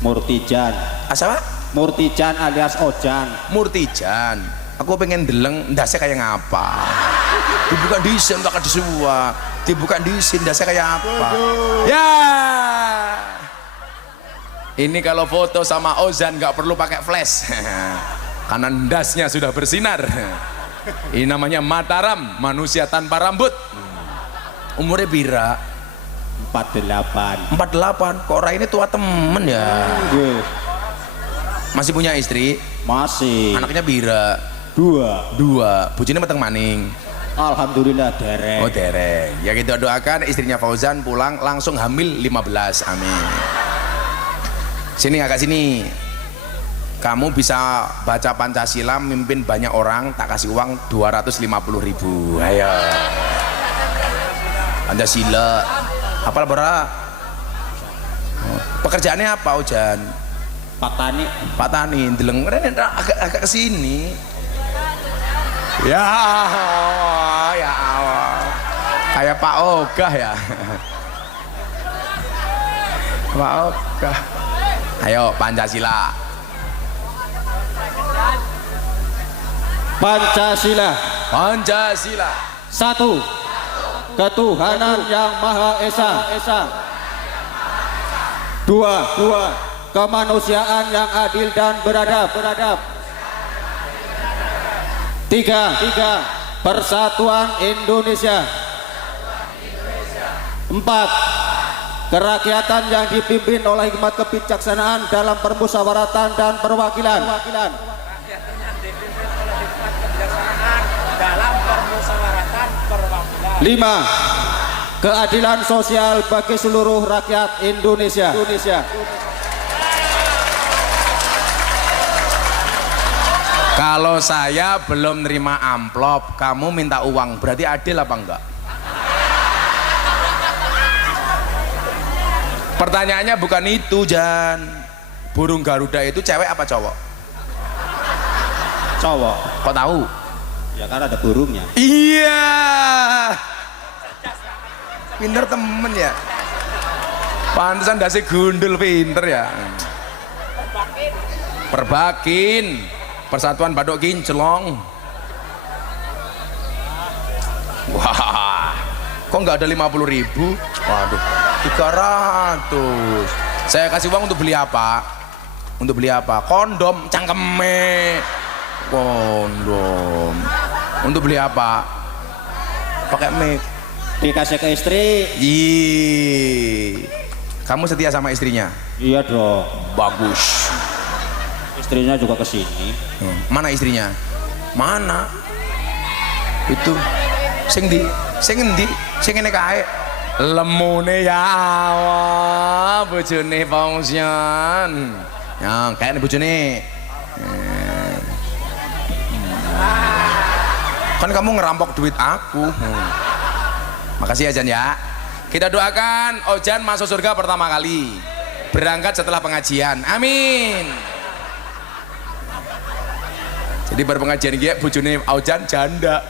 Murtijan. Siapa? Murtijan alias Ojan. Murtijan. Aku pengen deleng ndasnya kayak ngapa? Dibuka disin tak disua. Dibuka disin ndasnya kayak apa? Ya. Ini kalau foto sama Ozan nggak perlu pakai flash, karena ndasnya sudah bersinar. Ini namanya Mataram, manusia tanpa rambut. Umurnya bira? 48. 48. Kok orang ini tua temen ya? Masih punya istri? Masih. Anaknya bira? 2. Bujine meteng maning? Alhamdulillah dereng. Oh dereng. Ya kita doakan istrinya Fauzan pulang langsung hamil 15. Amin. Sini agak sini. Kamu bisa baca Pancasila, mimpin banyak orang, tak kasih uang 250.000. Ayo. Pancasila. Apal berapa? Pekerjaannya apa Ojan? Pak Tani. Deleng agak ke sini. Ya Allah. Kayak Pak Ogah ya. Pak Ogah. Ayo Pancasila. Pancasila. 1. Ketuhanan yang Maha Esa. 2. Kemanusiaan yang adil dan beradab. 3. Persatuan Indonesia. 4. Kerakyatan yang dipimpin oleh hikmat kebijaksanaan dalam permusyawaratan dan perwakilan. Dalam permusyawaratan perwakilan. 5. Keadilan sosial bagi seluruh rakyat Indonesia. Kalau saya belum nerima amplop, kamu minta uang, berarti adil apa enggak? Pertanyaannya bukan itu, Jan. Burung Garuda itu cewek apa cowok? Cowok. Kok tahu? Ya kan ada burungnya. Iya. Pinter temen ya. Pantesan dasi gundul pinter ya. Perbakin. Persatuan Badok Kinclong. Wah. Kok nggak ada 50.000? Waduh. 300. Saya kasih uang untuk beli apa? Untuk beli apa? Kondom, cangkeme. Kondom. Untuk beli apa? Pakai mic. Dikasih ke istri. Ih. Kamu setia sama istrinya? Iya dong. Bagus. Istrinya juga ke sini. Mana istrinya? Mana? Itu. Sing ndi? Sing endi? Sing ngene kae. Lemune ya Allah, bojone Fongsion. Ya, kayak bojone. Kan kamu ngerampok duit aku. Makasih ya Jan ya. Kita doakan Ojan masuk surga pertama kali. Berangkat setelah pengajian. Amin. Jadi berpengajian iki bojone Ojan janda.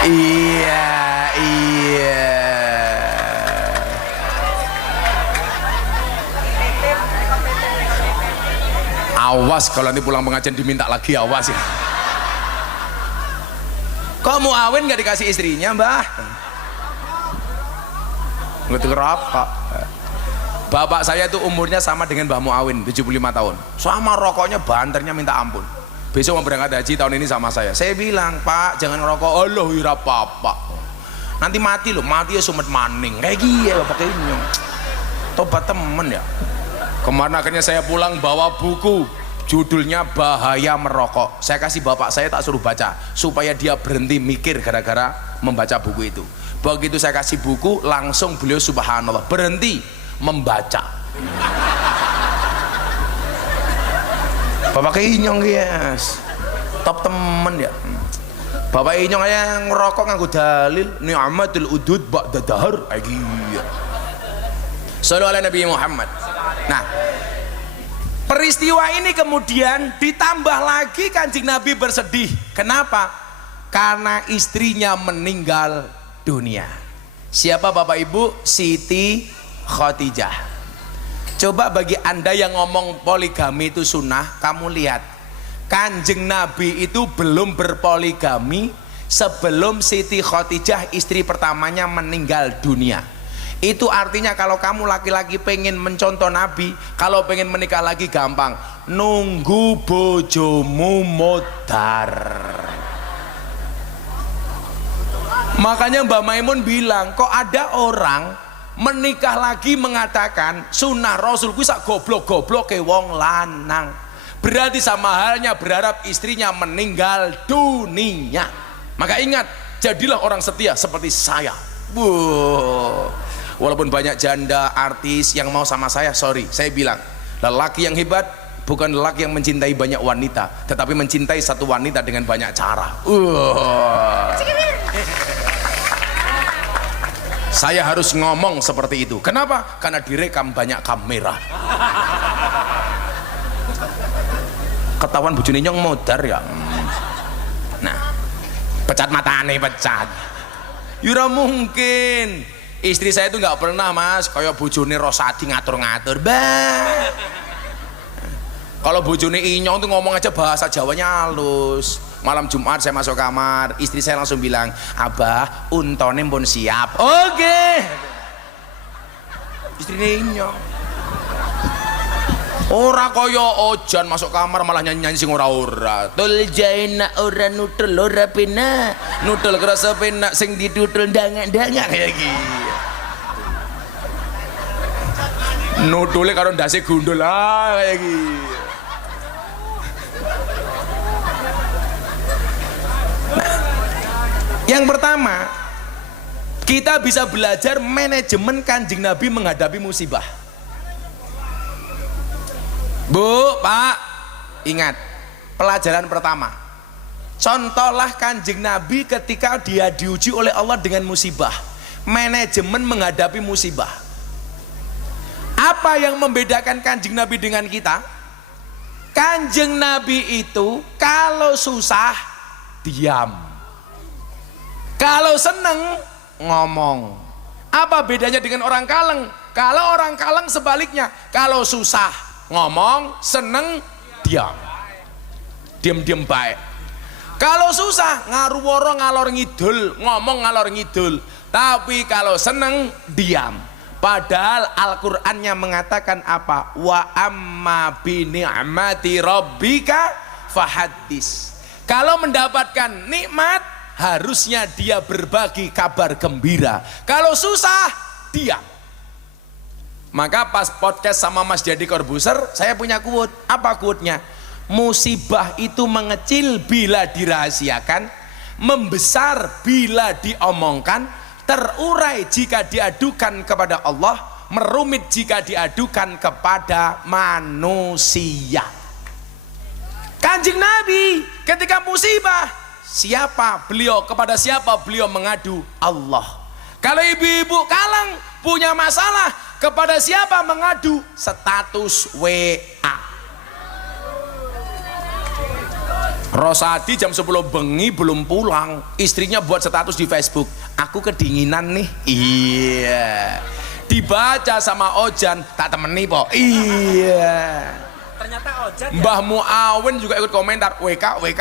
Iya. Awas kalau nanti pulang pengajian diminta lagi, awas ya. Kok mau awin gak dikasih istrinya, Mbah? Ngerti rokok. Bapak saya itu umurnya sama dengan Mbah Muawin, 75 tahun. Sama rokoknya banternya minta ampun. Besok mau berangkat haji tahun ini sama saya. Saya bilang, Pak, jangan ngerokok. Allah, ira papa. Nanti mati loh, mati ya sumet maning. Kayak gini bapak kayaknya. Tobat temen ya. Kemarin akhirnya saya pulang bawa buku. Judulnya Bahaya Merokok. Saya kasih bapak saya, tak suruh baca. Supaya dia berhenti mikir gara-gara membaca buku itu. Begitu saya kasih buku, langsung beliau subhanallah berhenti membaca. Bapak Inyong yes, top temen ya. Bapak Inyong aja ngerokok nganggo dalil ni'matul udud ba'da dahar lagi. Sallu ala Nabi Muhammad. Nah, peristiwa ini kemudian ditambah lagi Kanjeng Nabi bersedih. Kenapa? Karena istrinya meninggal dunia. Siapa Bapak Ibu? Siti Khadijah. Coba bagi anda yang ngomong poligami itu sunnah, kamu lihat Kanjeng Nabi itu belum berpoligami sebelum Siti Khadijah istri pertamanya meninggal dunia. Itu artinya kalau kamu laki-laki pengen mencontoh Nabi, kalau pengen menikah lagi gampang, nunggu bojomu modar. Makanya Mbak Maimun bilang, kok ada orang menikah lagi mengatakan sunnah Rasul ku sak goblok-goblok ke wong lanang. Berarti sama halnya berharap istrinya meninggal dunia. Maka ingat, jadilah orang setia seperti saya. Walaupun banyak janda artis yang mau sama saya, sorry, saya bilang lelaki yang hebat bukan lelaki yang mencintai banyak wanita, tetapi mencintai satu wanita dengan banyak cara. Saya harus ngomong seperti itu. Kenapa? Karena direkam banyak kamera. Ketahuan bojone nyong modar ya. Nah, pecat matane pecat. Yura mungkin. Istri saya itu nggak pernah mas kayak bojone Rosadi ngatur-ngatur. Bah. Kalau bojone Inyong tuh ngomong aja bahasa Jawanya halus. Malam Jumat saya masuk kamar, istri saya langsung bilang, Abah, untone pun siap. Oke. Istrinya Inyong. Ora kaya ojan masuk kamar malah nyanyi sing ora-ora. Tul jaina ora nutul ora pena. Nutul kerasa pena sing ditutul ndangak-ndangak kaya iki. Nutule karo ndase gundul kaya iki. Nah, yang pertama, kita bisa belajar manajemen Kanjeng Nabi menghadapi musibah. Bu, Pak, ingat pelajaran pertama. Contohlah Kanjeng Nabi ketika dia diuji oleh Allah dengan musibah. Manajemen menghadapi musibah. Apa yang membedakan Kanjeng Nabi dengan kita? Kanjeng Nabi itu kalau susah diam, kalau seneng ngomong. Apa bedanya dengan orang kaleng? Kalau orang kaleng sebaliknya, kalau susah ngomong, seneng diam, diam baik. Kalau susah ngaruworo ngalor ngidul, ngomong ngalor ngidul. Tapi kalau seneng diam. Padahal Al-Qur'annya mengatakan apa? Wa amma bi ni'mati rabbika fahaddis. Kalau mendapatkan nikmat harusnya dia berbagi kabar gembira. Kalau susah diam. Maka pas podcast sama Mas Jadi Corbuzier, saya punya quote. Apa quote-nya? Musibah itu mengecil bila dirahasiakan, membesar bila diomongkan, terurai jika diadukan kepada Allah, merumit jika diadukan kepada manusia. Kanjeng Nabi ketika musibah, siapa beliau? Kepada siapa beliau mengadu? Allah. Kalau ibu-ibu kaleng punya masalah, kepada siapa mengadu? Status WA. Rosadi jam 10 bengi belum pulang, istrinya buat status di Facebook, aku kedinginan nih. Iya. Dibaca sama Ojan, tak temeni po. Iya. Ternyata Ojan ya? Mbah Muawin juga ikut komentar, WK. Wek.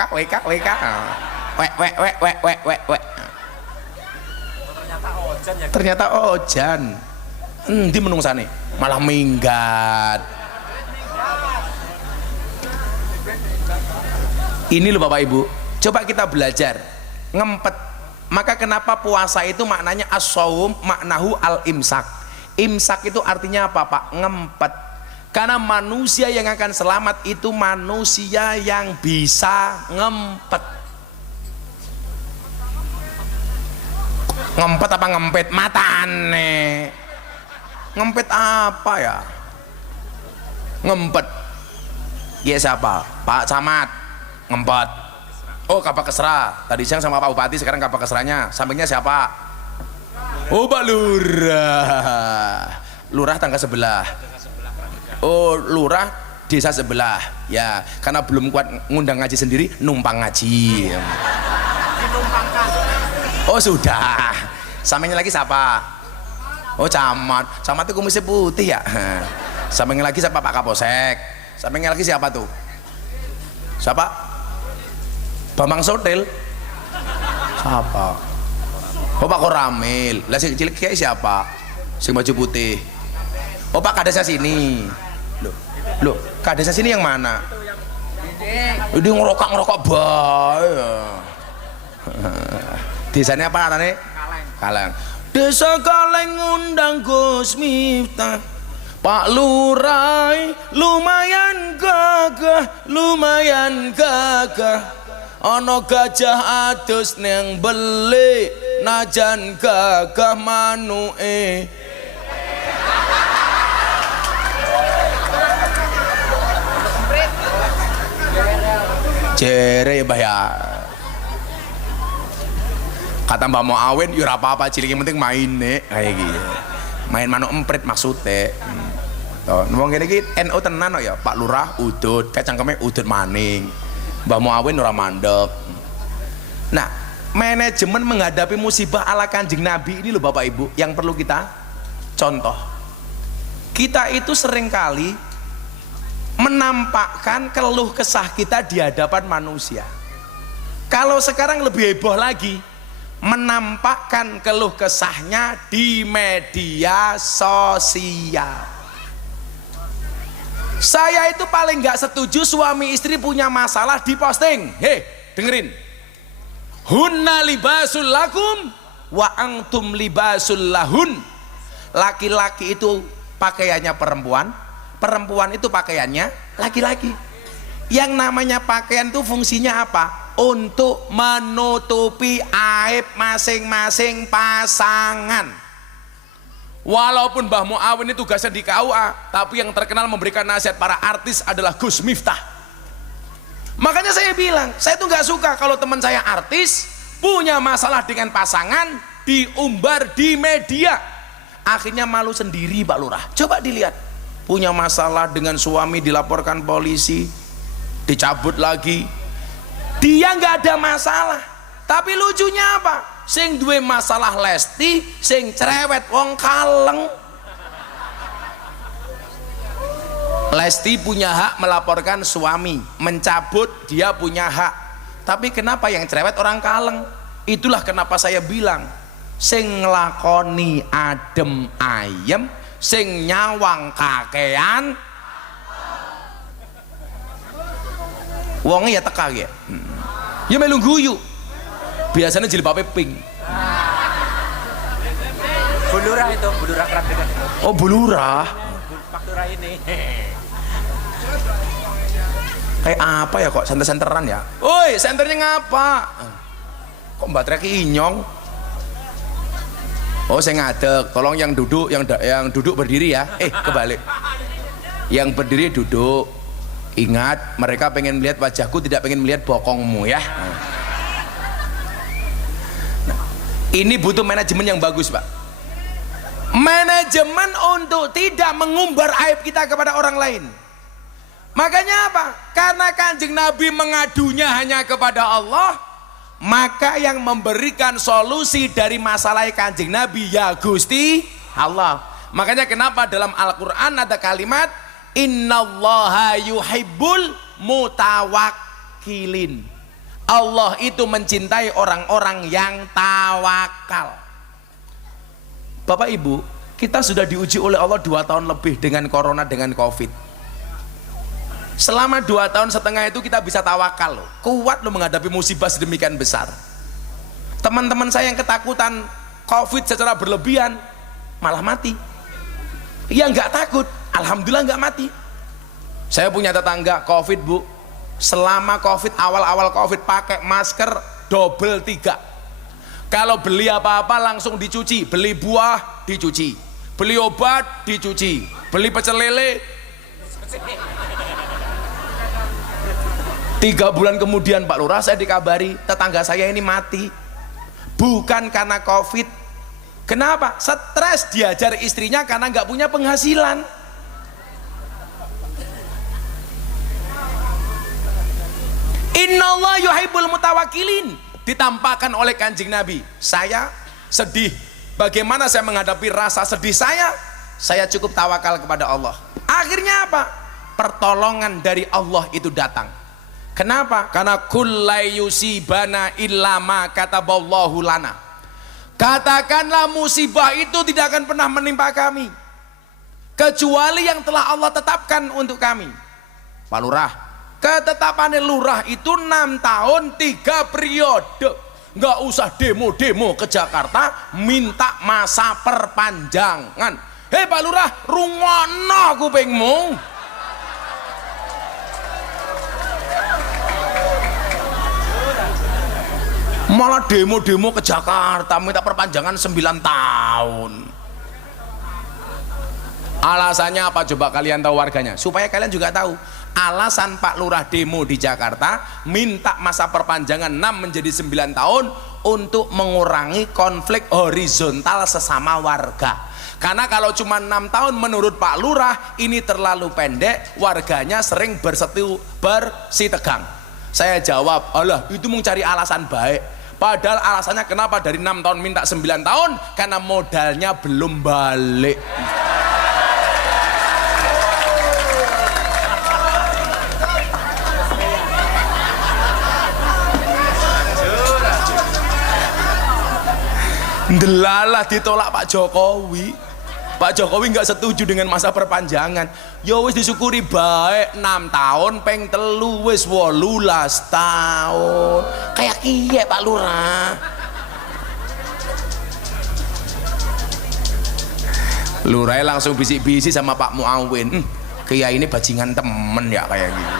Ternyata Ojan ya. Ternyata Ojan. Di menungsane malah minggat. Ini loh Bapak Ibu, coba kita belajar ngempet. Maka kenapa puasa itu maknanya as-shaum, maknahu al-imsak. Imsak itu artinya apa Pak? Ngempet. Karena manusia yang akan selamat itu manusia yang bisa ngempet. Ngempet apa ngempet? Matane. Ngempet apa ya? Ngempet. Ya siapa? Pak Camat ngempet. Oh Kabak Kesra. Tadi siang sama Pak Bupati, sekarang Kabak Kesranya. Sampingnya siapa? Oh Pak Lurah. Lurah tangga sebelah. Oh Lurah desa sebelah. Ya, karena belum kuat ngundang ngaji sendiri, numpang ngaji. Oh sudah. Sampingnya lagi siapa? Oh Camat itu kumisnya putih ya. Sampingnya lagi siapa? Pak Kapolsek. Sampingnya lagi siapa tuh? Siapa? Bambang Sotil. Siapa? Oh Pak Koramil. Lah si cilik kayak siapa? Si baju putih. Oh Pak Kadesa sini. Loh Kadesa sini yang mana? Ini ngerokok bae. Desanya apa katanya? Kaleng. Desa Kaleng ngundang Gus Miftah. Pak Lurah lumayan gagah. Ana gajah adus neng beli, najan gagah manuke. Jere ya Mbah ya. Kata Mbak Muawin, ya apa-apa cilik yang penting main nih kayak gitu. Main manuk emprit maksudnya. Tuh, ngomong gini NU tenan ya, Pak Lurah udut, kayak cangkemnya udut maning. Mbak Muawin ora mandek. Nah, manajemen menghadapi musibah ala Kanjeng Nabi ini loh Bapak Ibu yang perlu kita contoh. Kita itu seringkali menampakkan keluh kesah kita di hadapan manusia. Kalau sekarang lebih heboh lagi, menampakkan keluh kesahnya di media sosial. Saya itu paling nggak setuju suami istri punya masalah di posting. Hei, dengerin. Hunna libasul lakum wa antum libasul lahun. Laki-laki itu pakaiannya perempuan, perempuan itu pakaiannya laki-laki. Yang namanya pakaian itu fungsinya apa? Untuk menutupi aib masing-masing pasangan. Walaupun Mbah Muawin itu tugasnya di KUA, tapi yang terkenal memberikan nasihat para artis adalah Gus Miftah. Makanya saya bilang, saya tuh nggak suka kalau teman saya artis punya masalah dengan pasangan diumbar di media. Akhirnya malu sendiri Pak Lurah. Coba dilihat, punya masalah dengan suami dilaporkan polisi, dicabut lagi. Dia nggak ada masalah, tapi lucunya apa? Sing duwe masalah Lesti, sing cerewet wong kaleng. Lesti punya hak melaporkan suami, mencabut dia punya hak. Tapi kenapa yang cerewet orang kaleng? Itulah kenapa saya bilang, sing nglakoni adem ayem, sing nyawang kakean, wongnya ya teka ya. Ya melu guyu. Biasanya jilbabnya pink. Bulurah itu, bulurah kerap dekat. Oh bulurah. Faktura ini. Kayak apa ya kok senter-senteran ya? Woi, senternya ngapa? Kok baterai inyong? Oh, saya ngadeg. Tolong yang duduk, yang duduk berdiri ya. Kebalik. Yang berdiri duduk. Ingat, mereka pengen melihat wajahku, tidak pengen melihat bokongmu ya. Nah, ini butuh manajemen yang bagus, Pak. Manajemen untuk tidak mengumbar aib kita kepada orang lain. Makanya apa? Karena Kanjeng Nabi mengadunya hanya kepada Allah, maka yang memberikan solusi dari masalah Kanjeng Nabi ya Gusti Allah. Makanya kenapa dalam Al-Quran ada kalimat innallaha yuhibbul mutawakkilin. Allah itu mencintai orang-orang yang tawakal. Bapak Ibu, kita sudah diuji oleh Allah 2 tahun lebih dengan corona, dengan COVID. Selama 2 tahun setengah itu kita bisa tawakal loh. Kuat loh menghadapi musibah sedemikian besar. Teman-teman saya yang ketakutan COVID secara berlebihan malah mati. Yang nggak takut, alhamdulillah nggak mati. Saya punya tetangga COVID, Bu. Selama COVID, awal-awal COVID pakai masker double 3. Kalau beli apa-apa langsung dicuci, beli buah dicuci, beli obat dicuci, beli pecel lele. 3 bulan kemudian Pak Lurah saya dikabari tetangga saya ini mati. Bukan karena COVID. Kenapa? Stres diajar istrinya karena nggak punya penghasilan. Innallaha yuhibbul mutawakkilin. Ditampakkan oleh Kanjeng Nabi. Saya sedih. Bagaimana saya menghadapi rasa sedih saya? Saya cukup tawakal kepada Allah. Akhirnya apa? Pertolongan dari Allah itu datang. Kenapa? Karena kullai yusibana illa ma kataballahu lana. Katakanlah musibah itu tidak akan pernah menimpa kami kecuali yang telah Allah tetapkan untuk kami. Pak Lurah, ketetapan lurah itu 6 tahun 3 periode. Nggak usah demo-demo ke Jakarta minta masa perpanjangan. Hei Pak Lurah, rungono kupingmu. Malah demo-demo ke Jakarta minta perpanjangan 9 tahun. Alasannya apa coba kalian tahu warganya? Supaya kalian juga tahu alasan Pak Lurah demo di Jakarta minta masa perpanjangan 6 menjadi 9 tahun untuk mengurangi konflik horizontal sesama warga. Karena kalau cuma 6 tahun menurut Pak Lurah ini terlalu pendek, warganya sering bersitegang. Saya jawab, alah itu mencari alasan baik. Padahal alasannya kenapa dari 6 tahun minta 9 tahun? Karena modalnya belum balik. Ndelalah ditolak Pak Jokowi. Pak Jokowi nggak setuju dengan masa perpanjangan. Ya wis disyukuri baik 6 tahun peng telu wis 18 tahun. Kayak kiye Pak Lurah. Lurah langsung bisik-bisik sama Pak Muawin. Kiai ini bajingan temen ya kayak gitu.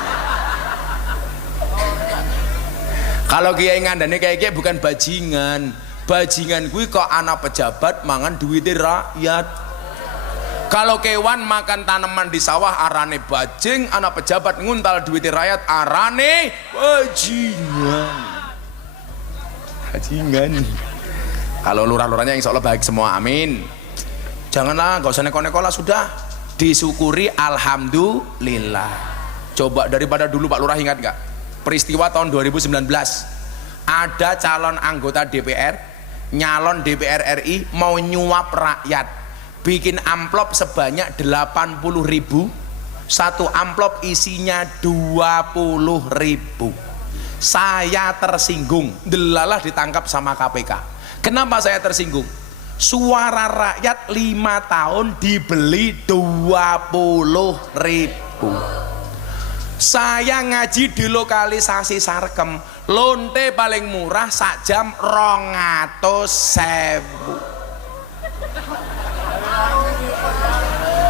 Kalau kiai ngandane kayak bukan bajingan. Bajingan gue kok anak pejabat mangan duitnya rakyat. Kalau kewan makan tanaman di sawah arane bajing, anak pejabat nguntal duitnya rakyat arane bajingan. Bajingan. Kalau lurah-lurahnya insya Allah baik semua, amin. Janganlah, gak usah neko-neko lah, sudah disyukuri alhamdulillah. Coba daripada dulu Pak Lurah ingat gak? Peristiwa tahun 2019 ada calon anggota DPR, nyalon DPR RI mau nyuap rakyat. Bikin amplop sebanyak 80.000, satu amplop isinya 20.000. Saya tersinggung, delalah ditangkap sama KPK. Kenapa saya tersinggung? Suara rakyat 5 tahun dibeli 20.000. Saya ngaji di lokalisasi Sarkem, lonte paling murah sak jam 200.000.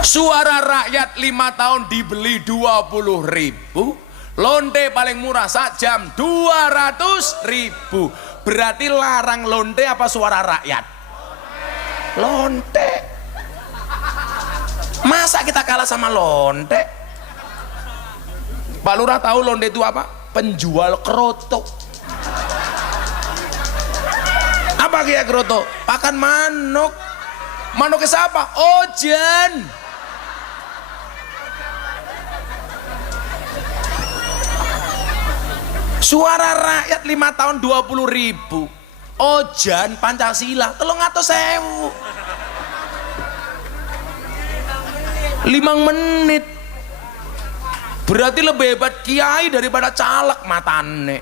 Suara rakyat 5 tahun dibeli 20.000, lonte paling murah sak jam 200.000. Berarti larang lonte apa suara rakyat? Lonte. Masa kita kalah sama lonte? Pak Lurah tahu lonte itu apa? Penjual kroto. Apa kayak kroto? Pakan manuk. Manuknya siapa? Ojen. Suara rakyat 5 tahun 20.000. Ojan Pancasila 300.000. 5 menit. Berarti lebih hebat kiai daripada caleg matane.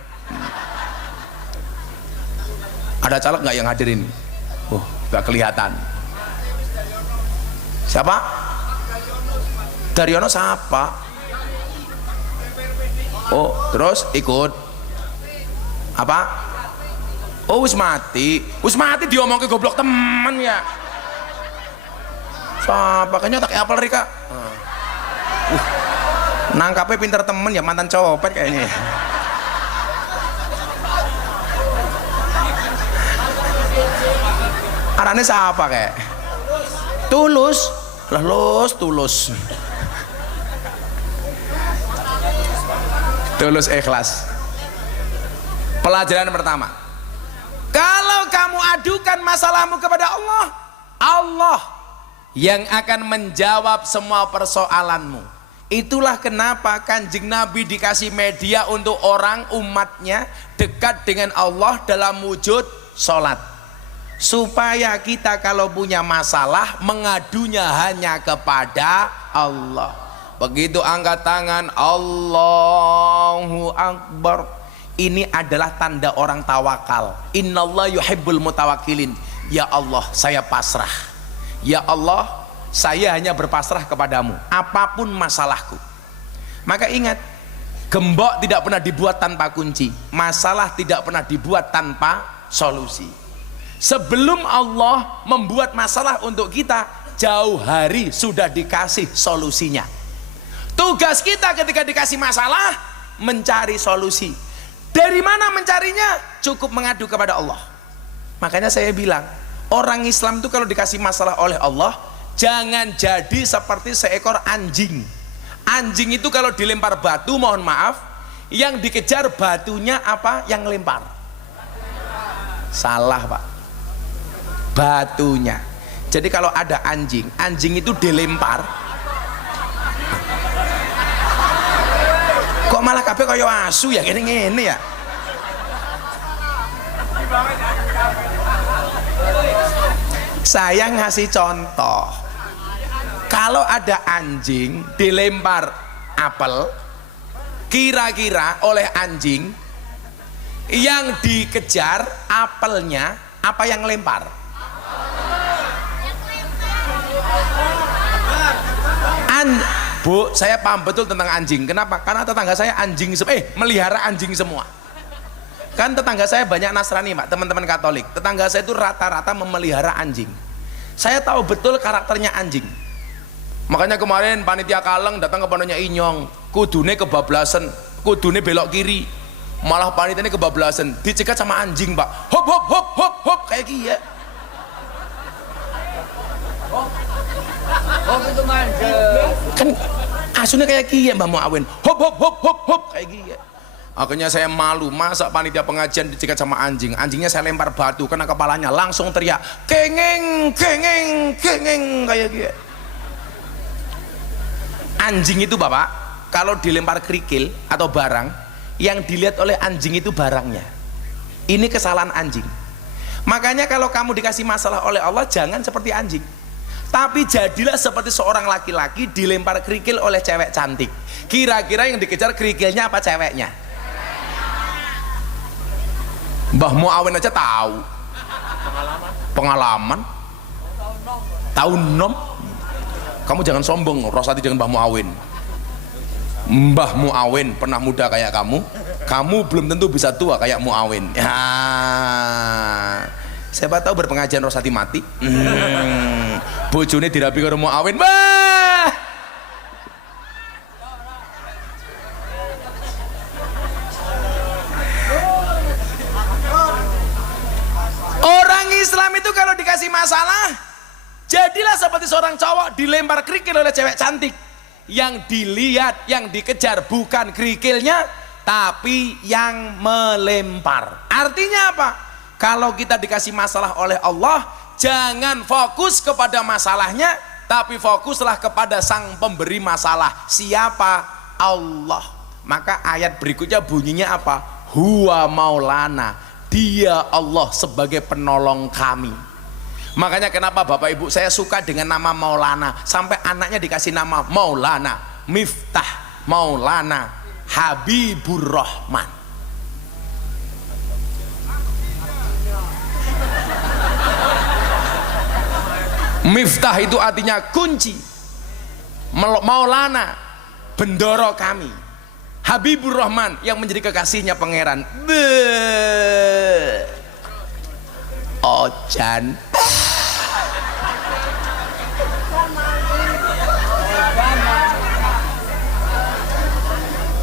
Ada caleg nggak yang hadirin? Nggak kelihatan. Siapa? Daryono siapa? Oh, terus ikut apa? Oh, wis mati diomongke goblok temen ya. Siapa? Kayaknya tak apel Rika. Nangkapnya pinter temen ya, mantan copet kayaknya. Arane siapa kayak? Tulus. Lah tulus. Tulus ikhlas. Pelajaran pertama, kalau kamu adukan masalahmu kepada Allah, Allah yang akan menjawab semua persoalanmu. Itulah kenapa Kanjeng Nabi dikasih media untuk orang umatnya dekat dengan Allah dalam wujud sholat, supaya kita kalau punya masalah mengadunya hanya kepada Allah. Begitu angkat tangan Allahu Akbar, ini adalah tanda orang tawakal. Innallaha yuhibbul mutawakkilin. Ya Allah, saya pasrah. Ya Allah, saya hanya berpasrah kepadamu apapun masalahku. Maka ingat, gembok tidak pernah dibuat tanpa kunci, masalah tidak pernah dibuat tanpa solusi. Sebelum Allah membuat masalah untuk kita, jauh hari sudah dikasih solusinya. Tugas kita ketika dikasih masalah, mencari solusi. Dari mana mencarinya? Cukup mengadu kepada Allah. Makanya saya bilang, orang Islam itu kalau dikasih masalah oleh Allah, jangan jadi seperti seekor anjing. Anjing itu kalau dilempar batu, mohon maaf, yang dikejar batunya apa? Yang lempar. Salah Pak, batunya. Jadi kalau ada anjing, anjing itu dilempar. Kok malah kabeh kaya asu ya, ngene ya. Saya ngasih contoh, kalau ada anjing dilempar apel, kira-kira oleh anjing yang dikejar apelnya apa yang lempar? Bu, saya paham betul tentang anjing. Kenapa? Karena tetangga saya melihara anjing semua. Kan tetangga saya banyak Nasrani, Pak, teman-teman Katolik. Tetangga saya itu rata-rata memelihara anjing. Saya tahu betul karakternya anjing. Makanya kemarin panitia Kaleng datang ke pondoknya Inyong, kudune kebablasan, kudune belok kiri. Malah panitianya kebablasan, dicegat sama anjing, Pak. Hop hop hop hop hop kayak gini ya. Oh, itu manja. Kan asunnya kayak gini ya, Mbak Muawin. Hop hop hop hop hop kayak gini ya. Akhirnya saya malu, masa panitia pengajian dicegat sama anjing. Anjingnya saya lempar batu kena kepalanya, langsung teriak kengeng kengeng kengeng kayak gini. Anjing itu, Bapak, kalau dilempar kerikil atau barang, yang dilihat oleh anjing itu barangnya. Ini kesalahan anjing. Makanya kalau kamu dikasih masalah oleh Allah, jangan seperti anjing, tapi jadilah seperti seorang laki-laki dilempar kerikil oleh cewek cantik. Kira-kira yang dikejar kerikilnya apa ceweknya? Mbah Muawin aja tahu. Pengalaman. Tahun nom. Kamu jangan sombong, Rosati, dengan Mbah Muawin. Mbah Muawin pernah muda kayak kamu belum tentu bisa tua kayak Muawin. Ya, siapa tahu berpengajian Rosati mati. Bojone dirabi karo Muawin, bah. Orang Islam itu kalau dikasih masalah, jadilah seperti seorang cowok dilempar kerikil oleh cewek cantik. Yang dilihat, yang dikejar bukan kerikilnya, tapi yang melempar. Artinya apa? Kalau kita dikasih masalah oleh Allah, jangan fokus kepada masalahnya, tapi fokuslah kepada sang pemberi masalah. Siapa? Allah. Maka ayat berikutnya bunyinya apa? Huwa maulana, dia Allah sebagai penolong kami. Makanya kenapa Bapak Ibu saya suka dengan nama Maulana, sampai anaknya dikasih nama Maulana Miftah, Maulana Habibur Rahman. Miftah itu artinya kunci, Maulana bendoro kami, Habibur Rahman yang menjadi kekasihnya pangeran. Ojan.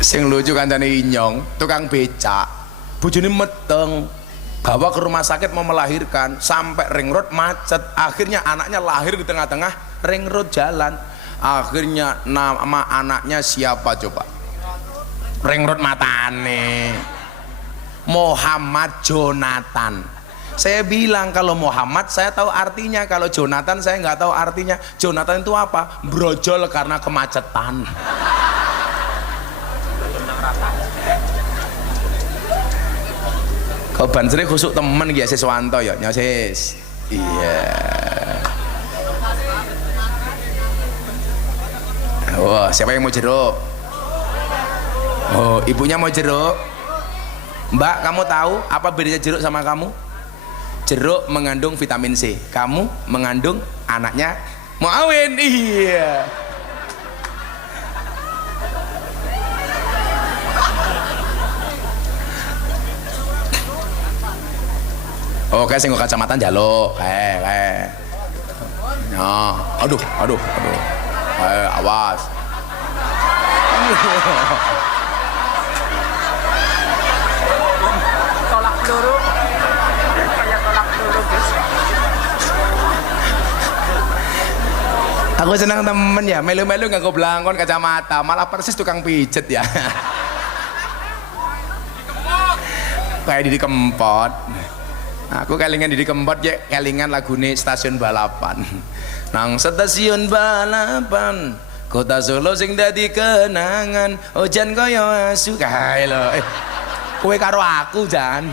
Sing lucu kancane Inyong, tukang becak, bojone meteng, bawa ke rumah sakit mau melahirkan, sampai ring road macet, akhirnya anaknya lahir di tengah-tengah ring road jalan. Akhirnya nama anaknya siapa coba? Ring road matane Muhammad Jonathan. Saya bilang kalau Muhammad saya tahu artinya, kalau Jonathan saya nggak tahu artinya. Jonathan itu apa? Brojol karena kemacetan. Kau bansri khusuk temen ya Siswanto ya nyosis. Iya. Wah, siapa yang mau jeruk? Oh, ibunya mau jeruk. Mbak, kamu tahu apa bedanya jeruk sama kamu? Jeruk mengandung vitamin C, kamu mengandung anaknya Muawin. Iya. Oke, sing kacamata njaluk, kae. Nah, aduh. Awas. Tolak peluru. Kayak tolak peluru, guys. Aku senang temen ya, melu-melu nganggo blangkon kacamata, malah persis tukang pijet ya. Kayak Didi Kempot. Aku kelingan Didi Kempot ya, kelingan lagune Stasiun Balapan. Nang stasiun balapan, kota Solo sing dadi kenangan, ojan kaya asu kae lho. Kowe karo aku jan.